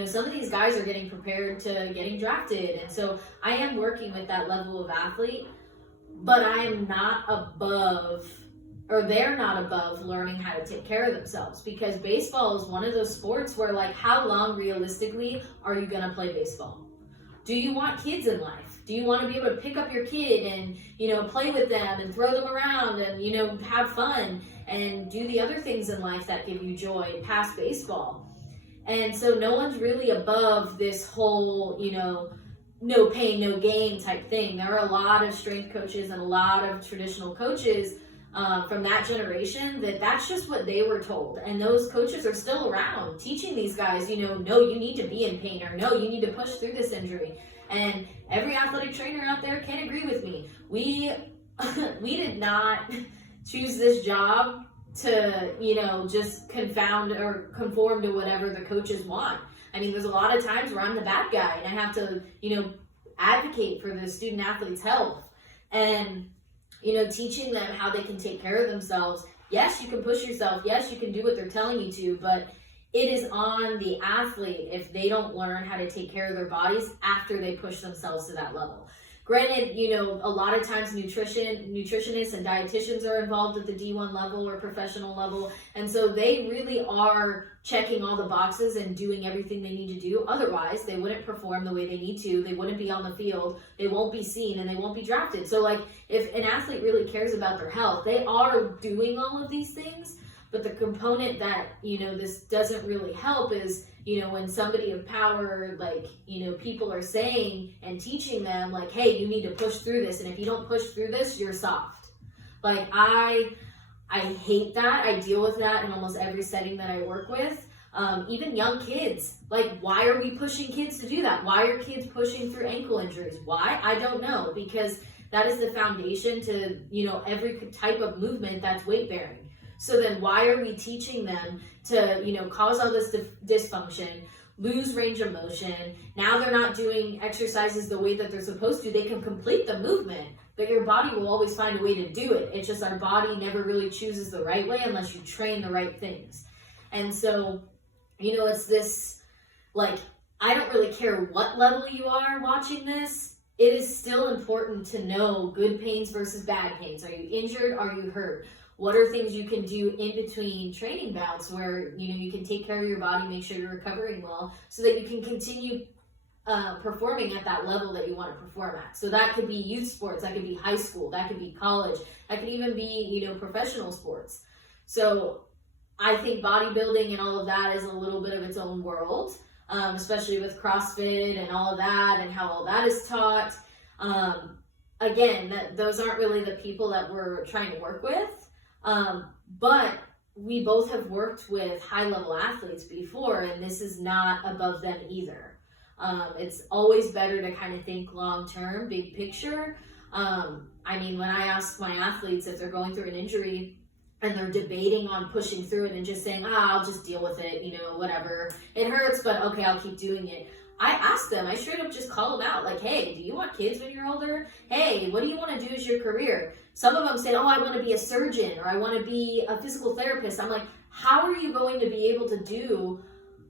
some of these guys are getting prepared to getting drafted. And so I am working with that level of athlete, but I am not above, or they're not above, learning how to take care of themselves, because baseball is one of those sports where, how long realistically are you going to play baseball? Do you want kids in life? Do you want to be able to pick up your kid and, play with them and throw them around and, have fun and do the other things in life that give you joy past baseball? And so no one's really above this whole, no pain, no gain type thing. There are a lot of strength coaches and a lot of traditional coaches from that generation that's just what they were told. And those coaches are still around teaching these guys, no, you need to be in pain, or no, you need to push through this injury. And every athletic trainer out there can agree with me. We did not choose this job to, just confound or conform to whatever the coaches want. I mean, there's a lot of times where I'm the bad guy and I have to, advocate for the student athlete's health and, teaching them how they can take care of themselves. Yes, you can push yourself. Yes, you can do what they're telling you to, but it is on the athlete if they don't learn how to take care of their bodies after they push themselves to that level. Granted, a lot of times nutritionists and dietitians are involved at the D1 level or professional level. And so they really are checking all the boxes and doing everything they need to do. Otherwise, they wouldn't perform the way they need to. They wouldn't be on the field. They won't be seen, and they won't be drafted. So if an athlete really cares about their health, they are doing all of these things. But the component that, this doesn't really help is, when somebody of power, like, people are saying and teaching them, like, hey, you need to push through this. And if you don't push through this, you're soft. Like, I hate that. I deal with that in almost every setting that I work with. Even young kids. Like, why are we pushing kids to do that? Why are kids pushing through ankle injuries? Why? I don't know. Because that is the foundation to, every type of movement that's weight bearing. So then why are we teaching them to, cause all this dysfunction, lose range of motion? Now they're not doing exercises the way that they're supposed to. They can complete the movement, but your body will always find a way to do it. It's just our body never really chooses the right way unless you train the right things. And so, it's this, like, I don't really care what level you are watching this. It is still important to know good pains versus bad pains. Are you injured? Are you hurt? What are things you can do in between training bouts where, you can take care of your body, make sure you're recovering well so that you can continue performing at that level that you want to perform at. So that could be youth sports, that could be high school, that could be college, that could even be, professional sports. So I think bodybuilding and all of that is a little bit of its own world, especially with CrossFit and all of that and how all that is taught. Again, those aren't really the people that we're trying to work with. But we both have worked with high-level athletes before, and this is not above them either. It's always better to kind of think long-term, big picture. When I ask my athletes if they're going through an injury and they're debating on pushing through it and just saying, I'll just deal with it, whatever. It hurts, but okay, I'll keep doing it. I ask them, I straight up just call them out, like, hey, do you want kids when you're older? Hey, what do you want to do as your career? Some of them say, I want to be a surgeon or I want to be a physical therapist. I'm like, how are you going to be able to do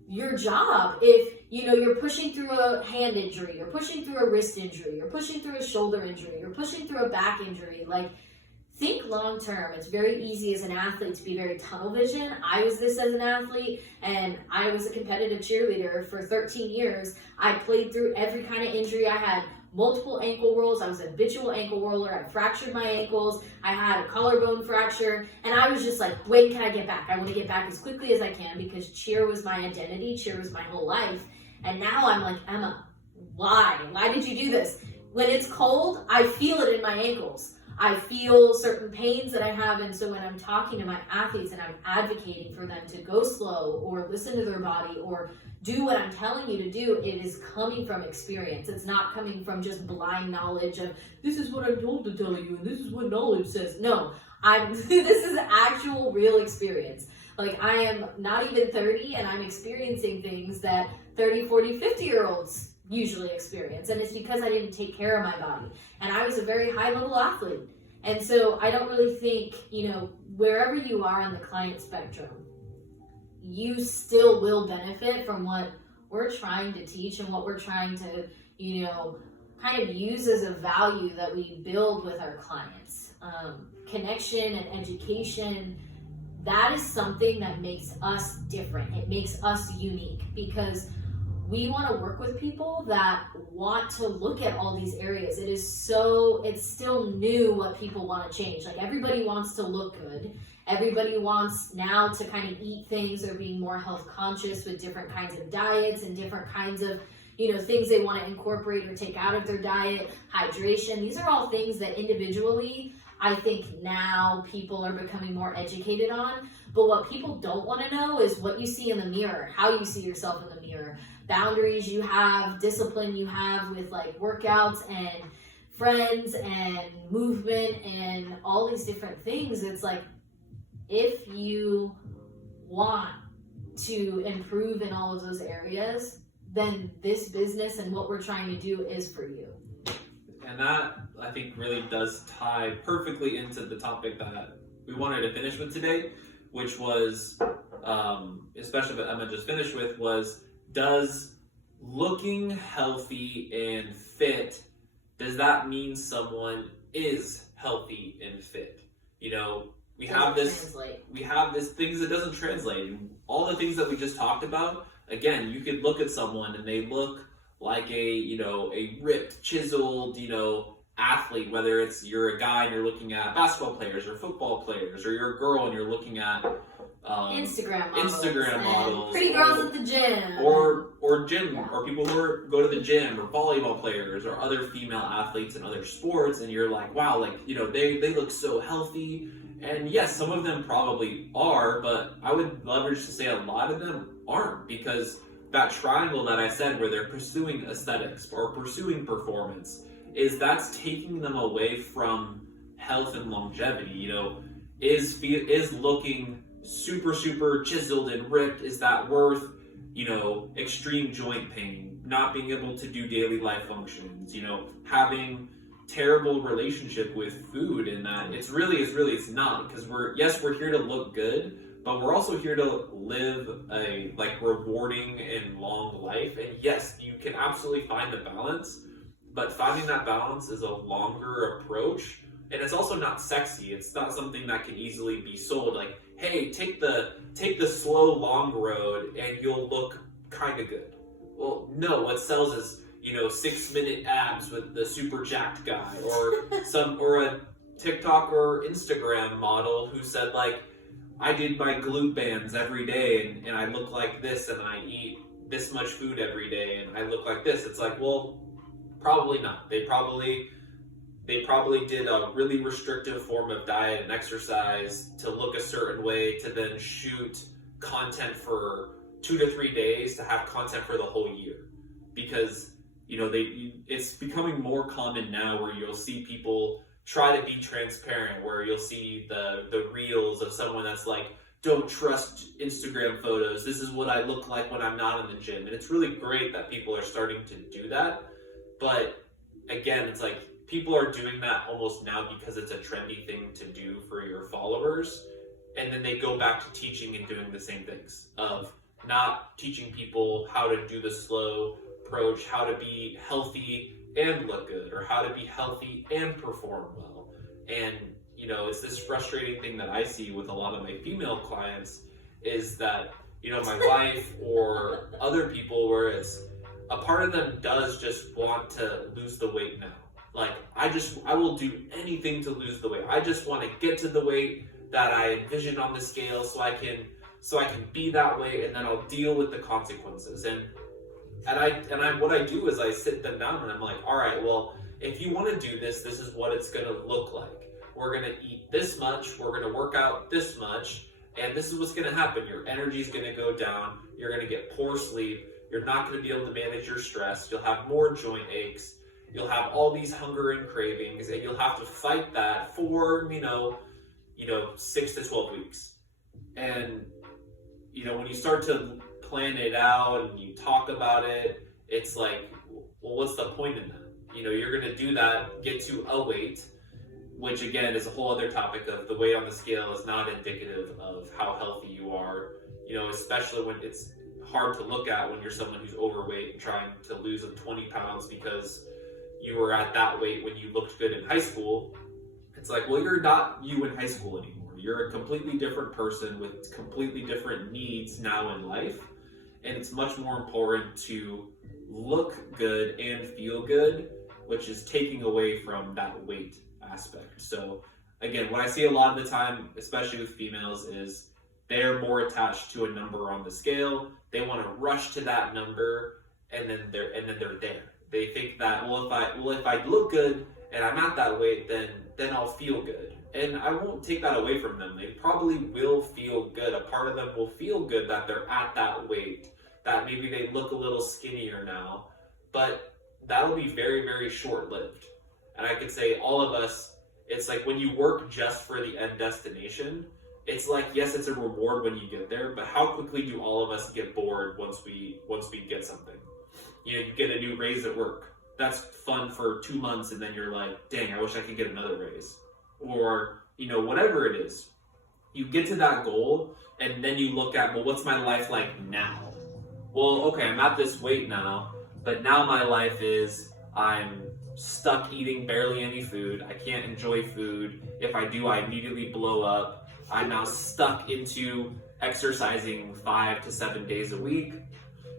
your job if, you're pushing through a hand injury, you're pushing through a wrist injury, you're pushing through a shoulder injury, you're pushing through a back injury? Like, think long term. It's very easy as an athlete to be very tunnel vision. I was this as an athlete, and I was a competitive cheerleader for 13 years. I played through every kind of injury. I had multiple ankle rolls. I was an habitual ankle roller. I fractured my ankles. I had a collarbone fracture, and I was just like, when can I get back? I want to get back as quickly as I can because cheer was my identity. Cheer was my whole life. And now I'm like, Emma, why? Why did you do this? When it's cold, I feel it in my ankles. I feel certain pains that I have, and so when I'm talking to my athletes and I'm advocating for them to go slow or listen to their body or do what I'm telling you to do, it is coming from experience. It's not coming from just blind knowledge of, this is what I'm told to tell you and this is what knowledge says. No, this is actual real experience. Like, I am not even 30 and I'm experiencing things that 30, 40, 50-year-olds usually experience, and it's because I didn't take care of my body, and I was a very high-level athlete. And so I don't really think, wherever you are on the client spectrum, you still will benefit from what we're trying to teach and what we're trying to, kind of use as a value that we build with our clients. Connection and education, that is something that makes us different. It makes us unique because we want to work with people that want to look at all these areas. It's still new what people want to change. Like, everybody wants to look good. Everybody wants now to kind of eat things. They're being more health conscious with different kinds of diets and different kinds of, things they want to incorporate or take out of their diet. Hydration. These are all things that individually, I think now people are becoming more educated on. But what people don't want to know is what you see in the mirror, how you see yourself in the mirror, boundaries you have, discipline you have with like workouts and friends and movement and all these different things. It's like, if you want to improve in all of those areas, then this business and what we're trying to do is for you. And that, I think, really does tie perfectly into the topic that we wanted to finish with today, which was, especially what Emma just finished with, was, does looking healthy and fit, does that mean someone is healthy and fit? We have this things that doesn't translate. All the things that we just talked about, again, you could look at someone and they look like a ripped, chiseled, athlete, whether you're a guy and you're looking at basketball players or football players, or you're a girl and you're looking at Instagram Instagram models, pretty girls at the gym, or gym, Yeah. or people who go to the gym, or volleyball players, or other female athletes in other sports, and you're like, wow, like, you know, they look so healthy. And yes, some of them probably are, but I would leverage to say a lot of them aren't, because that triangle that I said where they're pursuing aesthetics or pursuing performance that's taking them away from health and longevity. You know, is looking super chiseled and ripped, is that worth, you know, extreme joint pain, not being able to do daily life functions, you know, having terrible relationship with food? And that it's not, because we're here to look good, but we're also here to live a like rewarding and long life. And yes, you can absolutely find the balance, but finding that balance is a longer approach, and it's also not sexy. It's not something that can easily be sold, like, hey, take the slow long road and you'll look kind of good. Well, no, what sells is, you know, 6-minute abs with the super jacked guy, or a TikTok or Instagram model who said, like, I did my glute bands every day and I look like this, and I eat this much food every day and I look like this. It's like, well, probably not. They probably did a really restrictive form of diet and exercise to look a certain way, to then shoot content for 2 to 3 days to have content for the whole year. Because, you know, it's becoming more common now where you'll see people try to be transparent, where you'll see the reels of someone that's like, don't trust Instagram photos, this is what I look like when I'm not in the gym. And it's really great that people are starting to do that. But again, it's like, people are doing that almost now because it's a trendy thing to do for your followers. And then they go back to teaching and doing the same things, of not teaching people how to do the slow approach, how to be healthy and look good, or how to be healthy and perform well. And, you know, it's this frustrating thing that I see with a lot of my female clients, is that, you know, my wife or other people, where it's a part of them does just want to lose the weight now. Like, I will do anything to lose the weight. I just want to get to the weight that I envisioned on the scale, so I can be that way, and then I'll deal with the consequences. And what I do is I sit them down and I'm like, all right, well, if you want to do this, this is what it's going to look like. We're going to eat this much, we're going to work out this much, and this is what's going to happen. Your energy is going to go down, you're going to get poor sleep, you're not going to be able to manage your stress, you'll have more joint aches, you'll have all these hunger and cravings, and you'll have to fight that for, you know, 6 to 12 weeks. And, you know, when you start to plan it out and you talk about it, it's like, well, what's the point in that? You know, you're going to do that, get to a weight, which again is a whole other topic of the weight on the scale is not indicative of how healthy you are, you know, especially when it's hard to look at when you're someone who's overweight and trying to lose 20 pounds because you were at that weight when you looked good in high school. It's like, well, you're not you in high school anymore. You're a completely different person with completely different needs now in life. And it's much more important to look good and feel good, which is taking away from that weight aspect. So again, what I see a lot of the time, especially with females, is they're more attached to a number on the scale. They want to rush to that number, and then they're there. They think that, if I look good and I'm at that weight, then I'll feel good. And I won't take that away from them. They probably will feel good. A part of them will feel good that they're at that weight, that maybe they look a little skinnier now, but that'll be very, very short-lived. And I could say all of us, it's like when you work just for the end destination, it's like, yes, it's a reward when you get there, but how quickly do all of us get bored once we get something? You know, you get a new raise at work. That's fun for 2 months, and then you're like, dang, I wish I could get another raise. Or, you know, whatever it is. You get to that goal, and then you look at, well, what's my life like now? Well, okay, I'm at this weight now, but now my life is, I'm stuck eating barely any food. I can't enjoy food. If I do, I immediately blow up. I'm now stuck into exercising 5 to 7 days a week.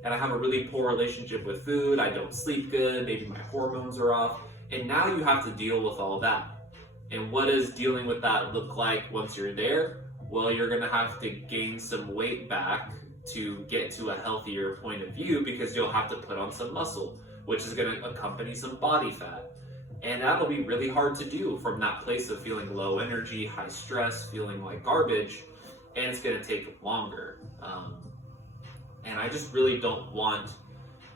And I have a really poor relationship with food. I don't sleep good. Maybe my hormones are off. And now you have to deal with all that. And what does dealing with that look like once you're there? well, you're going to have to gain some weight back to get to a healthier point of view, because you'll have to put on some muscle, which is going to accompany some body fat. And that'll be really hard to do from that place of feeling low energy, high stress, feeling like garbage, and it's going to take longer. And I just really don't want,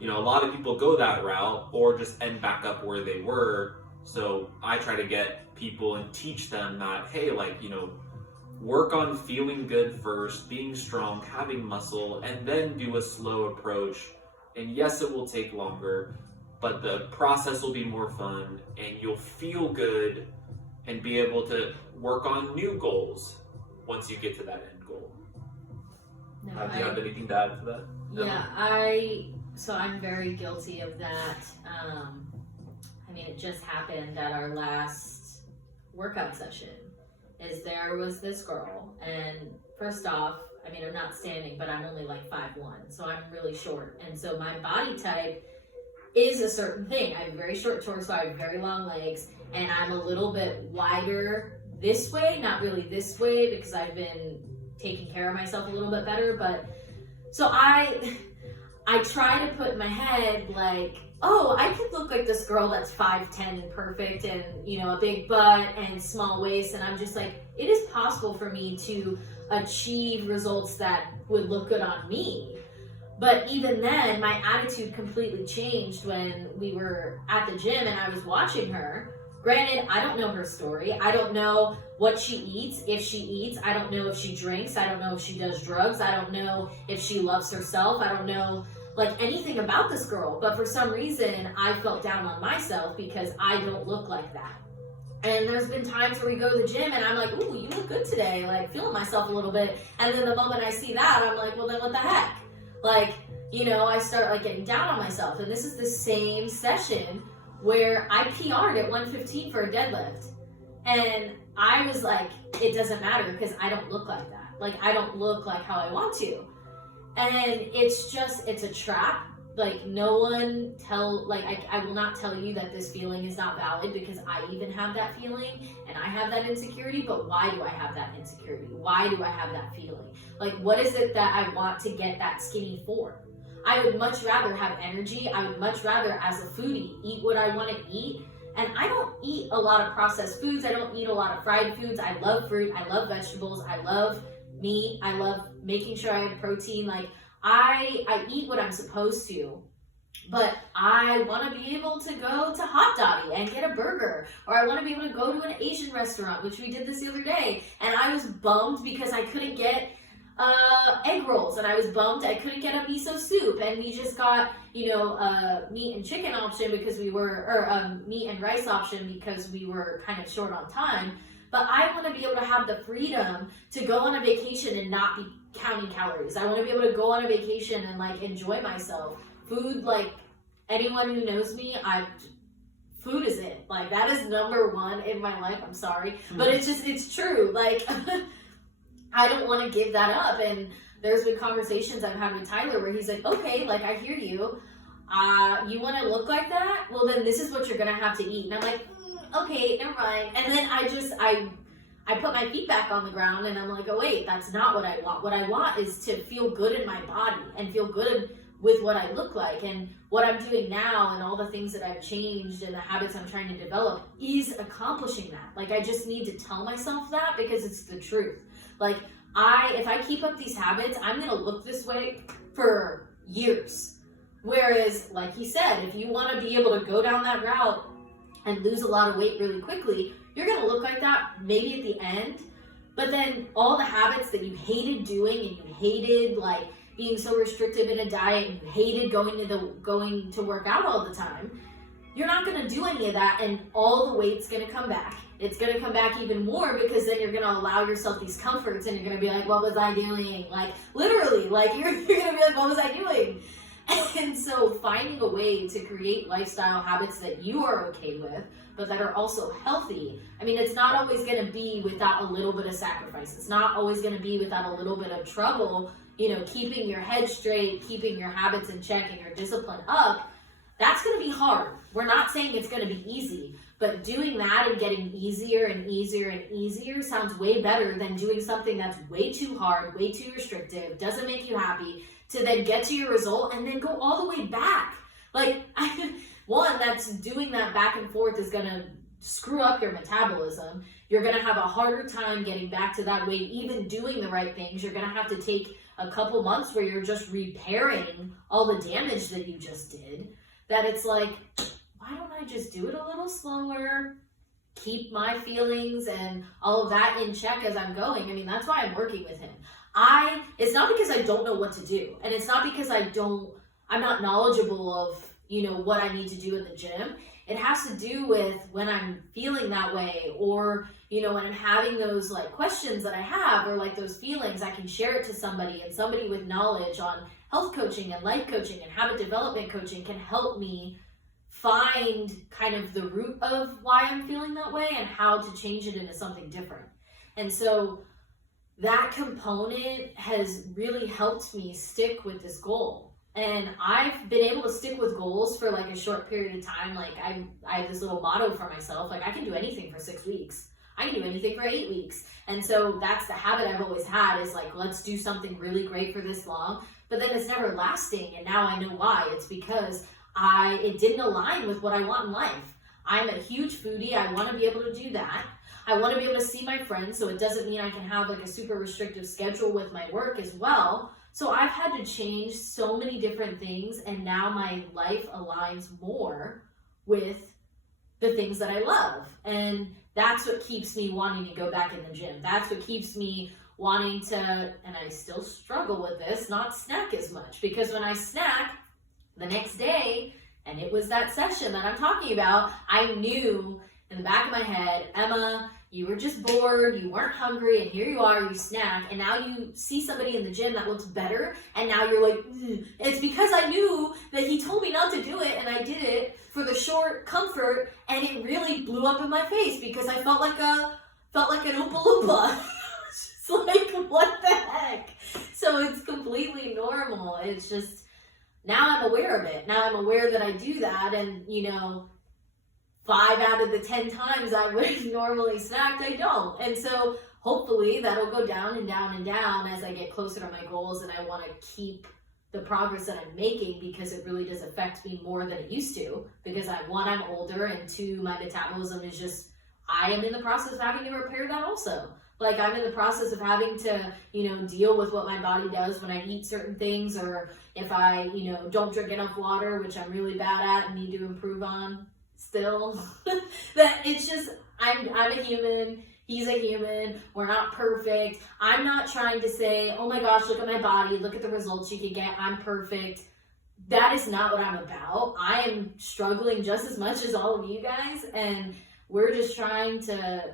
a lot of people go that route or just end back up where they were. So I try to get people and teach them that, hey, work on feeling good first, being strong, having muscle, and then do a slow approach. And yes, it will take longer, but the process will be more fun, and you'll feel good and be able to work on new goals once you get to that end goal. No, Do you have anything to add to that? Yeah, I'm very guilty of that. It just happened at our last workout session. There was this girl, and first off, I'm not standing, but I'm only like 5'1", so I'm really short, and so my body type is a certain thing. I have a very short torso, I have very long legs, and I'm a little bit wider this way, not really this way, because I've been taking care of myself a little bit better. But so I try to put in my head like, oh, I could look like this girl that's 5'10" and perfect, and a big butt and small waist, and I'm just like, it is possible for me to achieve results that would look good on me. But even then, my attitude completely changed when we were at the gym and I was watching her. Granted, I don't know her story. I don't know what she eats, if she eats. I don't know if she drinks. I don't know if she does drugs. I don't know if she loves herself. I don't know anything about this girl. But for some reason, I felt down on myself because I don't look like that. And there's been times where we go to the gym and I'm like, ooh, you look good today. Feeling myself a little bit. And then the moment I see that, I'm like, well, then what the heck? I start getting down on myself. And this is the same session where I PR'd at 115 for a deadlift. And I was like, it doesn't matter because I don't look like that. I don't look like how I want to. And it's a trap. No one I will not tell you that this feeling is not valid, because I even have that feeling and I have that insecurity. But why do I have that insecurity? Why do I have that feeling? What is it that I want to get that skinny for? I would much rather have energy. I would much rather, as a foodie, eat what I want to eat. And I don't eat a lot of processed foods. I don't eat a lot of fried foods. I love fruit. I love vegetables. I love meat. I love making sure I have protein. I eat what I'm supposed to, but I want to be able to go to Hot Dottie and get a burger, or I want to be able to go to an Asian restaurant, which we did this the other day, and I was bummed because I couldn't get egg rolls, and I was bummed I couldn't get a miso soup, and we just got meat and chicken option because we were, or meat and rice option because we were kind of short on time. But I want to be able to have the freedom to go on a vacation and not be counting calories. I want to be able to go on a vacation and enjoy myself. Food, anyone who knows me, food is it. That is number one in my life. I'm sorry, but it's true. I don't want to give that up. And there's been conversations I've had with Tyler where he's like, okay, I hear you. You want to look like that? Well, then this is what you're going to have to eat. And I'm like, okay, never mind. And then I put my feet back on the ground and I'm like, oh wait, that's not what I want. What I want is to feel good in my body and feel good with what I look like. And what I'm doing now and all the things that I've changed and the habits I'm trying to develop is accomplishing that. I just need to tell myself that because it's the truth. If I keep up these habits, I'm going to look this way for years. Whereas, like he said, if you want to be able to go down that route and lose a lot of weight really quickly, you're going to look like that maybe at the end. But then all the habits that you hated doing and you hated being so restrictive in a diet and you hated going to work out all the time, you're not going to do any of that, and all the weight's going to come back. It's going to come back even more because then you're going to allow yourself these comforts and you're going to be like, what was I doing? Literally, you're going to be like, what was I doing? And so finding a way to create lifestyle habits that you are okay with, but that are also healthy. It's not always going to be without a little bit of sacrifice. It's not always going to be without a little bit of trouble, keeping your head straight, keeping your habits in check and your discipline up. That's going to be hard. We're not saying it's going to be easy, but But doing that and getting easier and easier and easier sounds way better than doing something that's way too hard, way too restrictive, doesn't make you happy, to then get to your result and then go all the way back. Like, one, that's doing that back and forth is going to screw up your metabolism. You're going to have a harder time getting back to that weight, even doing the right things. You're going to have to take a couple months where you're just repairing all the damage that you just did. That it's like, why don't I just do it a little slower, keep my feelings and all of that in check as I'm going? I mean, that's why I'm working with him. It's not because I don't know what to do. And it's not because I'm not knowledgeable of, what I need to do in the gym. It has to do with when I'm feeling that way, or, when I'm having those like questions that I have, or like those feelings, I can share it to somebody, and somebody with knowledge on health coaching and life coaching and habit development coaching can help me find kind of the root of why I'm feeling that way and how to change it into something different. And so that component has really helped me stick with this goal. And I've been able to stick with goals for like a short period of time. Like I have this little motto for myself, like I can do anything for 6 weeks. I can do anything for 8 weeks. And so that's the habit I've always had, is like, let's do something really great for this long, but then it's never lasting. And now I know why. It's because it didn't align with what I want in life. I'm a huge foodie. I want to be able to do that. I want to be able to see my friends, so it doesn't mean I can have like a super restrictive schedule with my work as well. So I've had to change so many different things, and now my life aligns more with the things that I love. And that's what keeps me wanting to go back in the gym. That's what keeps me wanting to, and I still struggle with this, not snack as much. Because when I snack the next day, and it was that session that I'm talking about, I knew in the back of my head, Emma, you were just bored, you weren't hungry, and here you are, you snack, and now you see somebody in the gym that looks better, and now you're like, It's because I knew that he told me not to do it, and I did it for the short comfort, and it really blew up in my face because I felt like an Oompa Loompa. It's like, what the heck? So it's completely normal. It's just, now I'm aware of it. Now I'm aware that I do that, and 5 out of the 10 times I would normally snack, I don't. And so hopefully that'll go down and down and down as I get closer to my goals, and I want to keep the progress that I'm making, because it really does affect me more than it used to, because I'm older, and 2, my metabolism is just, I am in the process of having to repair that also. Like, I'm in the process of having to, deal with what my body does when I eat certain things, or if I, don't drink enough water, which I'm really bad at and need to improve on still. That it's just, I'm a human, he's a human, we're not perfect. I'm not trying to say, oh my gosh, look at my body, look at the results you can get, I'm perfect. That is not what I'm about. I am struggling just as much as all of you guys, and we're just trying to,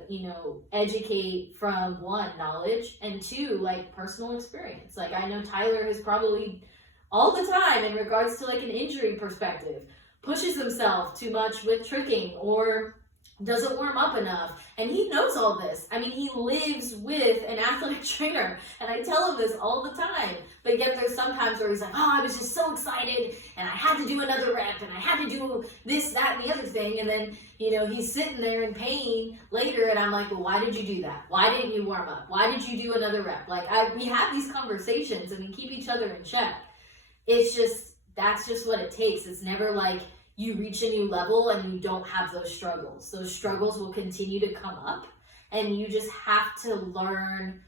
educate from 1, knowledge, and 2, like, personal experience. Like, I know Tyler has probably all the time, in regards to like an injury perspective, pushes himself too much with tricking, or doesn't warm up enough. And he knows all this. I mean, he lives with an athletic trainer, and I tell him this all the time. But yet there's sometimes where he's like, oh, I was just so excited, and I had to do another rep, and I had to do this, that, and the other thing. And then, he's sitting there in pain later, and I'm like, well, why did you do that? Why didn't you warm up? Why did you do another rep? Like, we have these conversations, and we keep each other in check. It's just, that's just what it takes. It's never like you reach a new level and you don't have those struggles. Those struggles will continue to come up, and you just have to learn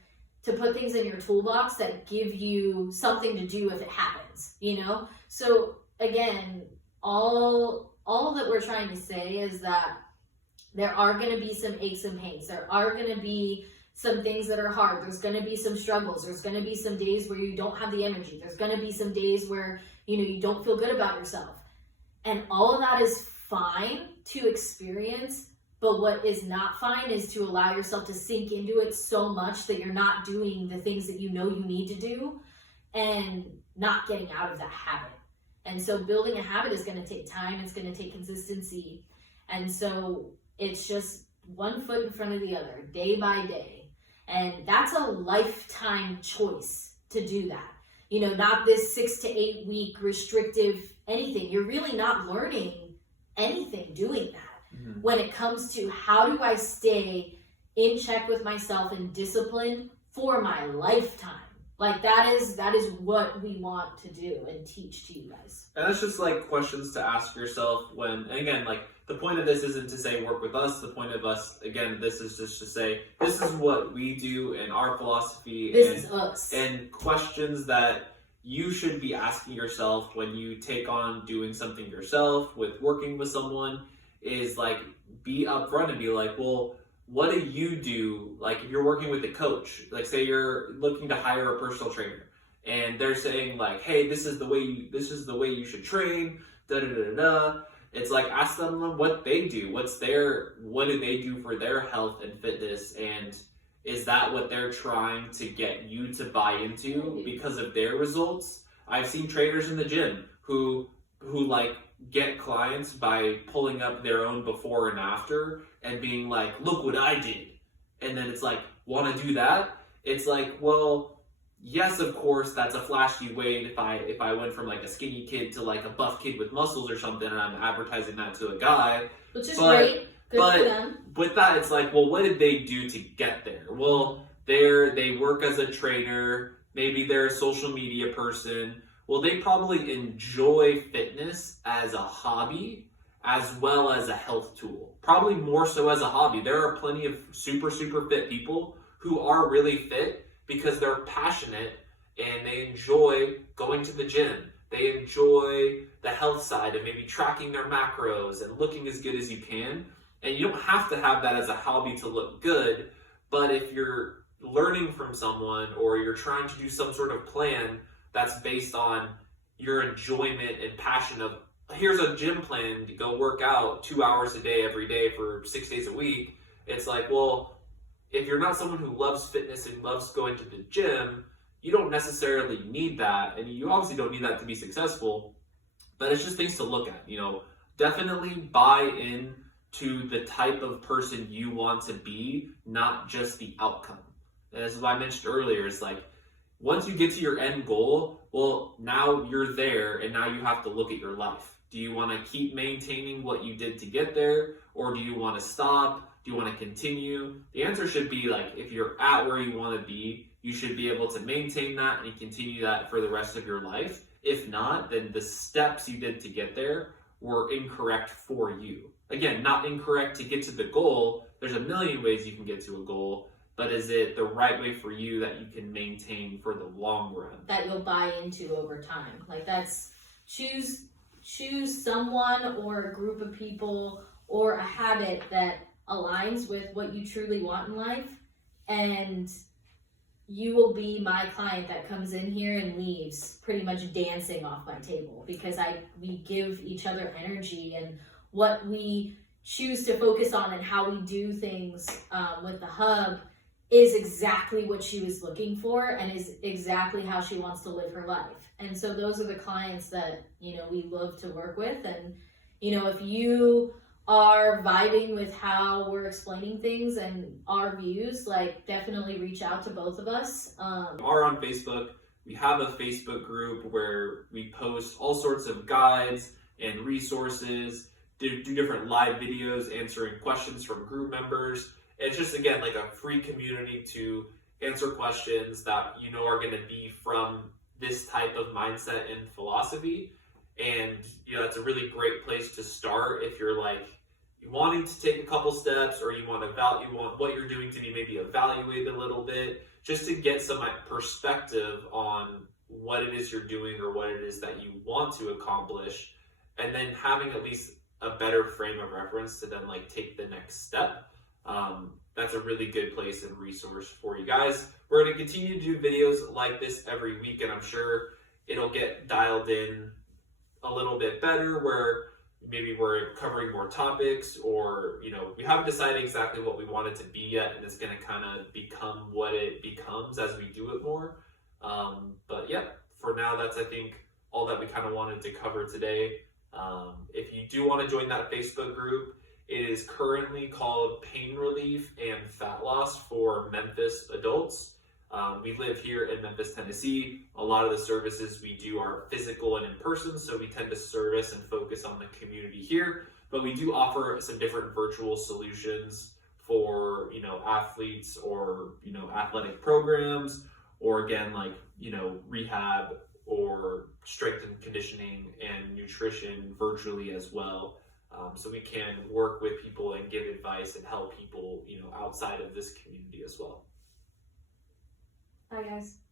to put things in your toolbox that give you something to do if it happens, So again, all that we're trying to say is that there are going to be some aches and pains. There are going to be some things that are hard. There's going to be some struggles. There's going to be some days where you don't have the energy. There's going to be some days where, you don't feel good about yourself. And all of that is fine to experience, but what is not fine is to allow yourself to sink into it so much that you're not doing the things that you need to do, and not getting out of that habit. And so building a habit is going to take time. It's going to take consistency. And so it's just one foot in front of the other, day by day. And that's a lifetime choice to do that. Not this 6 to 8 week restrictive anything. You're really not learning anything doing that. when it comes to how do I stay in check with myself and disciplined for my lifetime. Like that is what we want to do and teach to you guys. And that's just like questions to ask yourself when, and again, like the point of this isn't to say work with us. The point of us, again, this is just to say this is what we do in our philosophy. This is us. And questions that you should be asking yourself when you take on doing something yourself with working with someone is like be upfront and be like, well, what do you do? Like if you're working with a coach, like say you're looking to hire a personal trainer and they're saying like, hey, this is the way you should train, da da da da. It's like ask them what they do. What do they do for their health and fitness, and is that what they're trying to get you to buy into because of their results? I've seen trainers in the gym who like get clients by pulling up their own before and after and being like, look what I did. And then it's like, want to do that? It's like, well, yes, of course, that's a flashy way. If I went from like a skinny kid to like a buff kid with muscles or something, and I'm advertising that to a guy. Which is great. Good for them. With that, it's like, well, what did they do to get there? Well, they work as a trainer. Maybe they're a social media person. Well, they probably enjoy fitness as a hobby as well as a health tool. Probably more so as a hobby. There are plenty of super, super fit people who are really fit because they're passionate and they enjoy going to the gym. They enjoy the health side and maybe tracking their macros and looking as good as you can. And you don't have to have that as a hobby to look good, but if you're learning from someone or you're trying to do some sort of plan that's based on your enjoyment and passion of, here's a gym plan to go work out 2 hours a day every day for 6 days a week. It's like, well, if you're not someone who loves fitness and loves going to the gym, you don't necessarily need that. And you obviously don't need that to be successful, but it's just things to look at. Definitely buy in to the type of person you want to be, not just the outcome. And as I mentioned earlier, it's like, once you get to your end goal, well, now you're there and now you have to look at your life. Do you want to keep maintaining what you did to get there? Or do you want to stop? Do you want to continue? The answer should be like, if you're at where you want to be, you should be able to maintain that and continue that for the rest of your life. If not, then the steps you did to get there were incorrect for you. Again, not incorrect to get to the goal. There's a million ways you can get to a goal. But is it the right way for you that you can maintain for the long run? That you'll buy into over time. Like that's choose someone or a group of people or a habit that aligns with what you truly want in life, and you will be my client that comes in here and leaves pretty much dancing off my table because we give each other energy, and what we choose to focus on and how we do things with the hub is exactly what she was looking for and is exactly how she wants to live her life. And so those are the clients that, we love to work with. And, if you are vibing with how we're explaining things and our views, like definitely reach out to both of us. We are on Facebook. We have a Facebook group where we post all sorts of guides and resources, do different live videos answering questions from group members. It's just, again, like a free community to answer questions that are going to be from this type of mindset and philosophy. And, it's a really great place to start if you're like wanting to take a couple steps, or you want what you're doing to be maybe evaluated a little bit, just to get some perspective on what it is you're doing or what it is that you want to accomplish, and then having at least a better frame of reference to then like take the next step. That's a really good place and resource for you guys. We're going to continue to do videos like this every week, and I'm sure it'll get dialed in a little bit better where maybe we're covering more topics, or we haven't decided exactly what we want it to be yet, and it's going to kind of become what it becomes as we do it more. But yeah, for now, that's I think all that we kind of wanted to cover today. If you do want to join that Facebook group, it is currently called Pain Relief and Fat Loss for Memphis Adults. We live here in Memphis, Tennessee. A lot of the services we do are physical and in person, so we tend to service and focus on the community here. But we do offer some different virtual solutions for, you know, athletes or, you know, athletic programs, or again, like, you know, rehab or strength and conditioning and nutrition virtually as well. So we can work with people and give advice and help people, you know, outside of this community as well. Bye, guys.